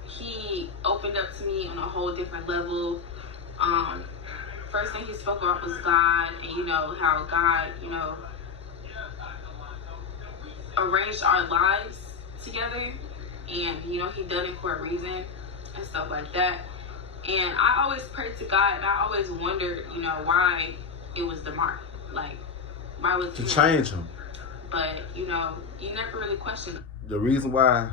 he opened up to me on a whole different level. First thing he spoke about was God and, how God, arranged our lives together. And, he done it for a reason and stuff like that. And I always prayed to God and I always wondered, why it was DeMar. Like, why was To him? change him. But, you never really questioned it. The reason why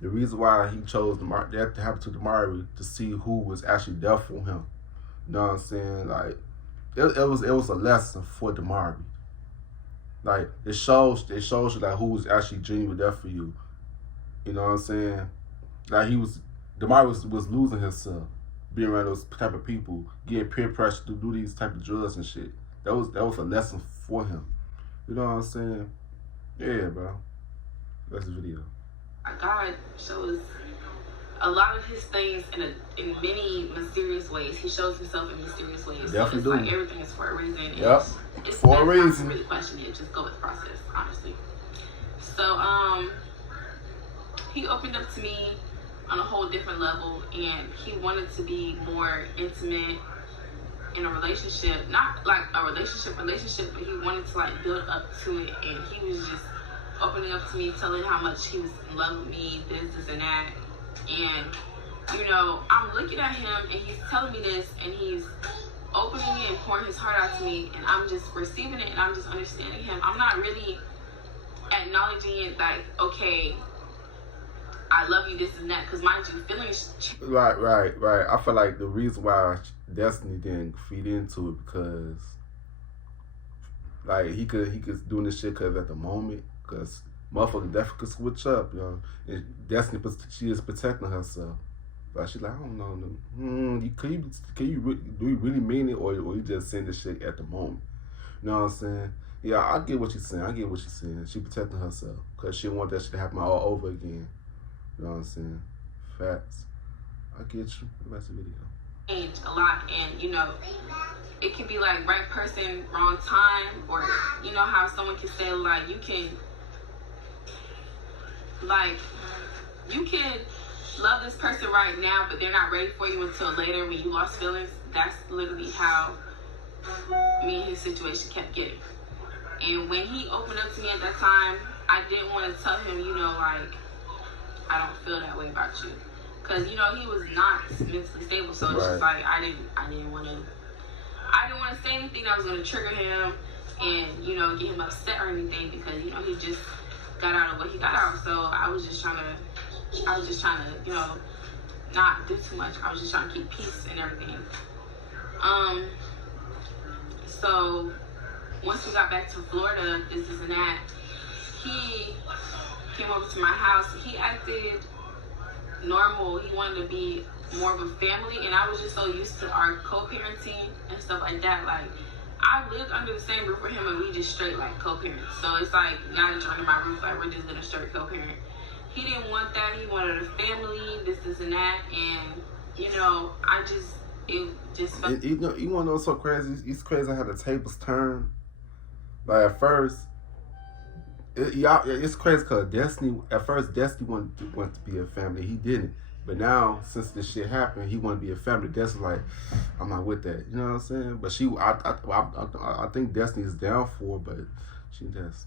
he chose that to happen to Damari to see who was actually there for him. You know what I'm saying? Like, it was a lesson for Damari. Like, it shows you like who was actually genuinely there for you. You know what I'm saying? Like, Damari was losing himself, being around those type of people, getting peer pressure to do these type of drugs and shit. That was a lesson for him. You know what I'm saying? Yeah, bro. That's the video. God shows a lot of his things in many mysterious ways. He shows himself in mysterious ways. Definitely so it's like everything is for a reason. Yep. It's For a reason. Not to really question it. Just go with the process, honestly. So he opened up to me on a whole different level, and he wanted to be more intimate in a relationship. Not like a relationship, but he wanted to, like, build up to it, and he was just opening up to me, telling how much he was in love with me, this and that. And, I'm looking at him and he's telling me this and he's opening it and pouring his heart out to me, and I'm just receiving it and I'm just understanding him. I'm not really acknowledging it like, okay, I love you, this and that, because mind you, feelings change. Right. I feel like the reason why Destiny didn't feed into it because, like, he could do this shit because at the moment, because motherfucker definitely could switch up, And Destiny, she is protecting herself. But she's like, I don't know. Do you really mean it, or you just saying this shit at the moment? You know what I'm saying? Yeah, I get what she's saying. She protecting herself because she didn't want that shit to happen all over again. You know what I'm saying? Facts. I get you. That's the video. Change a lot, and you know, it can be like right person, wrong time, or you know how someone can say like you can love this person right now, but they're not ready for you until later when you lost feelings. That's literally how me and his situation kept getting. And when he opened up to me at that time, I didn't want to tell him, you know, like, I don't feel that way about you. Because, you know, he was not mentally stable, so it's just like, I didn't want to say anything that was going to trigger him and, you know, get him upset or anything, because, you know, he just got out of what he got out. So I was just trying to, you know, not do too much. I was just trying to keep peace and everything. So once we got back to Florida, this and that, he came over to my house. He acted normal. He wanted to be more of a family, and I was just so used to our co-parenting and stuff like that. Like, I lived under the same roof with him, and we just straight like co-parents. So it's like, now that you're under my roof, like, we're just gonna straight co-parent. He didn't want that. He wanted a family, this and that, and you know, it just felt. You know what's so crazy? It's crazy how the tables turn. Like, at first, it's crazy because Destiny wanted to be a family. He didn't. But now, since this shit happened, he want to be a family. Destiny's like, I'm not with that. You know what I'm saying? But I think Destiny is down for it, but she just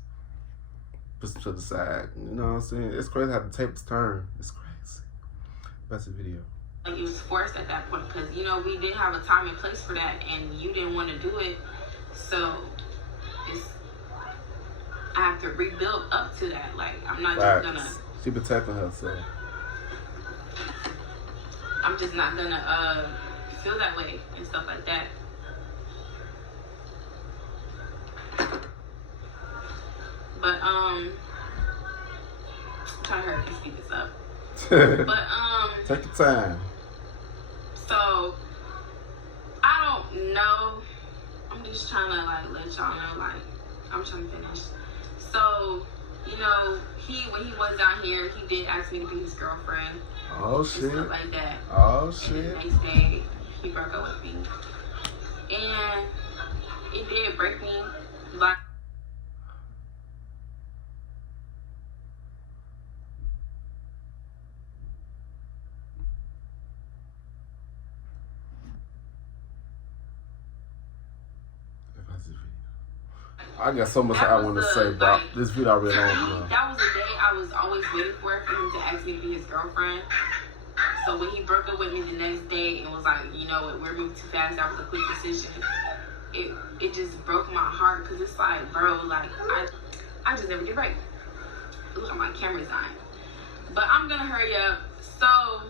puts it to the side. You know what I'm saying? It's crazy how the tables turn. It's crazy. That's the video. Like, it was forced at that point because, you know, we didn't have a time and place for that, and you didn't want to do it. So I have to rebuild up to that. Like, I'm not just gonna. She protecting herself. I'm just not gonna feel that way and stuff like that. But I'm trying to hurry and speed this up. But take your time. So I don't know. I'm just trying to like let y'all know, like, I'm trying to finish. So, you know, when he was down here, he did ask me to be his girlfriend. Oh shit. Stuff like that. Oh and shit. The next day, he broke up with me, and it did break me. Like, I got so much I want to say about this video. I really don't know. That was the day I was always waiting for him to ask me to be his girlfriend. So when he broke up with me the next day and was like, you know what, we're moving too fast, that was a quick decision. It just broke my heart, because it's like, bro, like, I just never get right. Look at my camera's dying. But I'm gonna hurry up. So,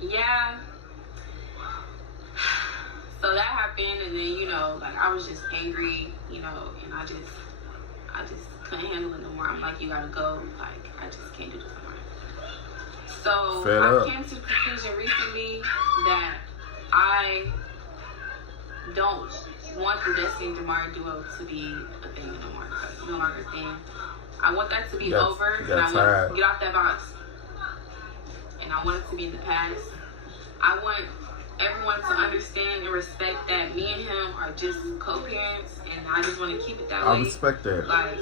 yeah. So that happened, and then, you know, like, I was just angry, you know, and I just couldn't handle it no more. I'm like, you gotta go. Like, I just can't do this no more. So I came to the conclusion recently that I don't want the Destiny and Jamari duo to be a thing no more. It's no longer a thing. I want that to be over, and I want to get off that box. And I want it to be in the past. I want everyone to understand and respect that me and him are just co-parents, and I just want to keep it that way. I respect that. Like,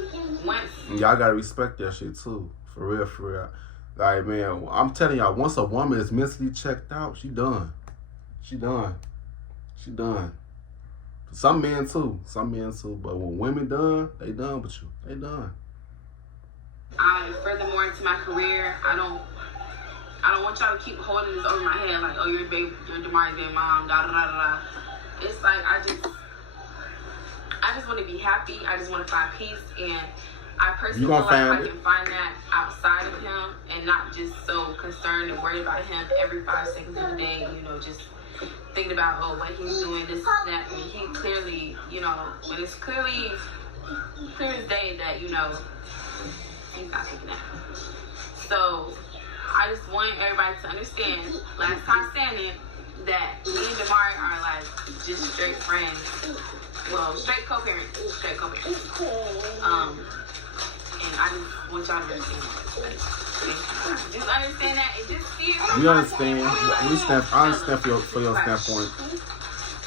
y'all gotta respect that shit too. For real, for real. Like, man, I'm telling y'all, once a woman is mentally checked out, she done. She done. She done. Some men too. But when women done, they done with you. They done. Furthermore, into my career, I don't want y'all to keep holding this over my head, like, oh, you're Damari's baby mom, da da da da. It's like, I just want to be happy. I just want to find peace, and I personally feel like I can find that outside of him, and not just so concerned and worried about him every 5 seconds of the day, you know, just thinking about, oh, what he's doing, this, that. I mean, he clearly, you know, when it's clear as day that, you know, he's not thinking that. So I just want everybody to understand, last time saying it, that me and Damari are like just straight friends. Well, straight co-parents. And I just want y'all to understand that. Just understand understand that. It just feels. We understand. I understand for your standpoint.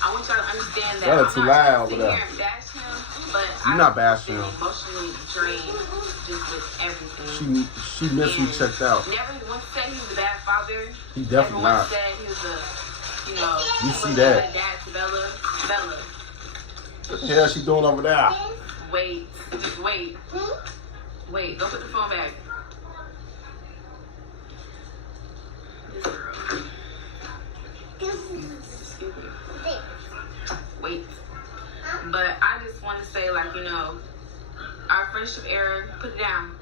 I want y'all to understand that. Y'all are too loud over I'm there. not sitting here and bash him, but You're not bashing him. Emotionally drained just with everything. She missed me checked out. Never once said he was a bad father. He definitely not. Said he was a, you know, you see that. Dad to Bella. What the hell she doing over there? Wait, just wait. Wait, don't put the phone back. This girl. Excuse me. Wait. But I just want to say, like, you know, our friendship era, put it down.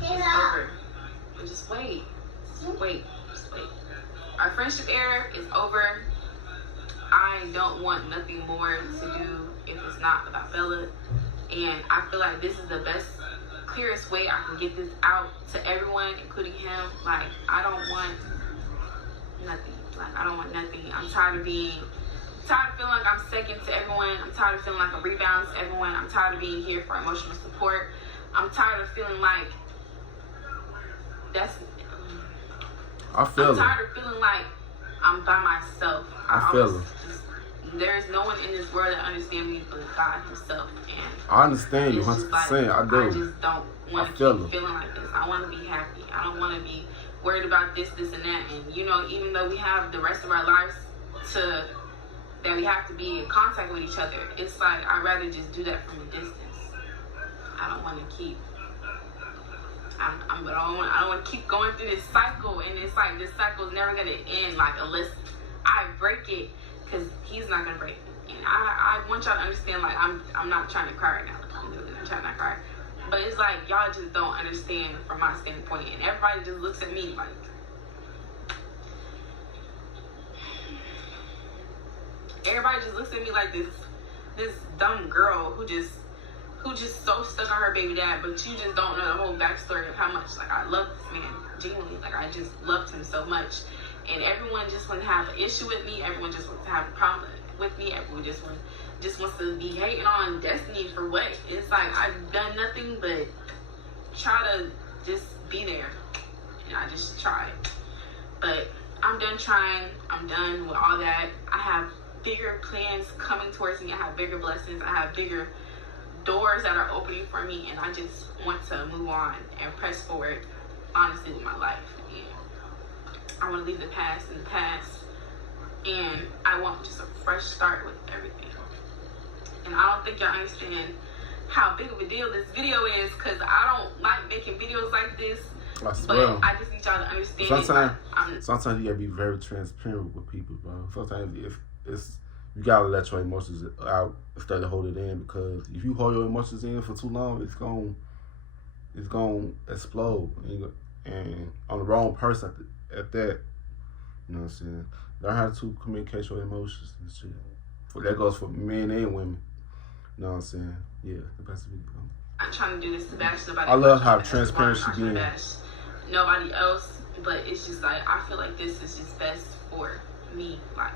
It's over. But just wait. Just wait. Our friendship era is over. I don't want nothing more to do if it's not about Bella. And I feel like this is the best, clearest way I can get this out to everyone, including him. Like, I don't want nothing. Like, I don't want nothing. I'm tired of feeling like I'm second to everyone. I'm tired of feeling like a rebound to everyone. I'm tired of being here for emotional support. I'm tired of feeling like I'm tired of feeling like I'm by myself. I feel it. There's no one in this world that understands me but God himself. And I understand you 100%. Like, I do. I just don't want to keep feeling like this. I want to be happy. I don't want to be worried about this, and that. And, you know, even though we have the rest of our lives that we have to be in contact with each other, it's like I'd rather just do that from a distance. I don't want to keep I don't want to keep going through this cycle, and it's like this cycle is never going to end, like, unless I break it, because he's not going to break it. And I want y'all to understand, like, I'm not trying to cry right now. I'm trying not to cry. But it's like, y'all just don't understand from my standpoint, and everybody just looks at me like, this dumb girl who just so stuck on her baby dad, but you just don't know the whole backstory of how much, like, I love this man, genuinely. Like, I just loved him so much. And everyone just wants to have an issue with me. Everyone just wants to have a problem with me. Everyone just wants to be hating on Destiny for what? It's like, I've done nothing but try to just be there. And I just tried. But I'm done trying. I'm done with all that. I have bigger plans coming towards me. I have bigger blessings. I have bigger doors that are opening for me, and I just want to move on and press forward, honestly, with my life. And I want to leave the past in the past, and I want just a fresh start with everything. And I don't think y'all understand how big of a deal this video is, because I don't like making videos like this. But I just need y'all to understand. Sometimes you gotta be very transparent with people, bro. Sometimes you gotta let your emotions out instead of hold it in, because if you hold your emotions in for too long, it's gonna explode, and on the wrong person at that. You know what I'm saying? Learn how to communicate your emotions and shit. That goes for men and women. You know what I'm saying? Yeah, the best video. I'm trying to do this to bash nobody. I love how transparent she being. Nobody else, but it's just like, I feel like this is just best for me. Like,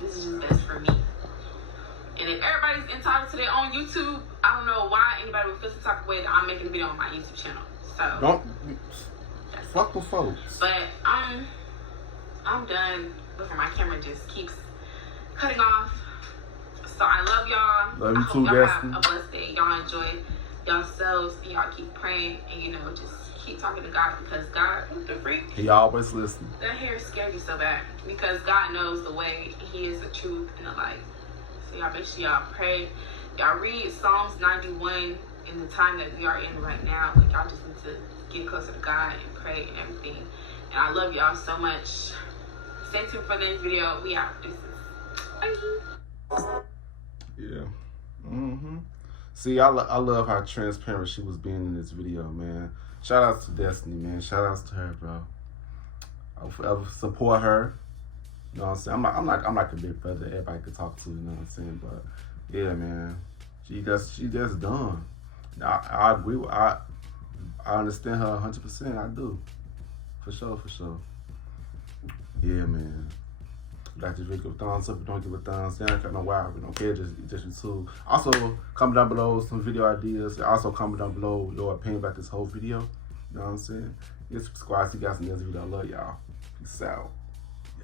this is just best for me. And if everybody's entitled to their own YouTube, I don't know why anybody would feel some type of way that I'm making a video on my YouTube channel. So don't fuck with folks. But I'm done before my camera just keeps cutting off. So I love y'all. Love you I too, hope y'all Destiny. have a blessed day. Y'all enjoy yourselves, and y'all keep praying, and just keep talking to God, because God, what the freak? He always listens. That hair scared you so bad, because God knows the way. He is the truth and the light. So y'all make sure y'all pray. Y'all read Psalms 91 in the time that we are in right now. Like, y'all just need to get closer to God and pray and everything. And I love y'all so much. Stay tuned for the next video. We out. Bye. Yeah. See, I love how transparent she was being in this video, man. Shout out to Destiny, man. Shout outs to her, bro. I'll forever support her. You know what I'm saying? I'm like a big brother everybody could talk to, you know what I'm saying? But yeah, man. She just done. I agree with I understand her 100%. I do. For sure. Yeah, man. Like this video, give a thumbs up. If you don't give a thumbs down, I don't know why. We don't care. Just YouTube. Also, comment down below some video ideas. Also, comment down below your opinion about this whole video. You know what I'm saying? Hit subscribe. See you guys in the next video. I love y'all. Peace out.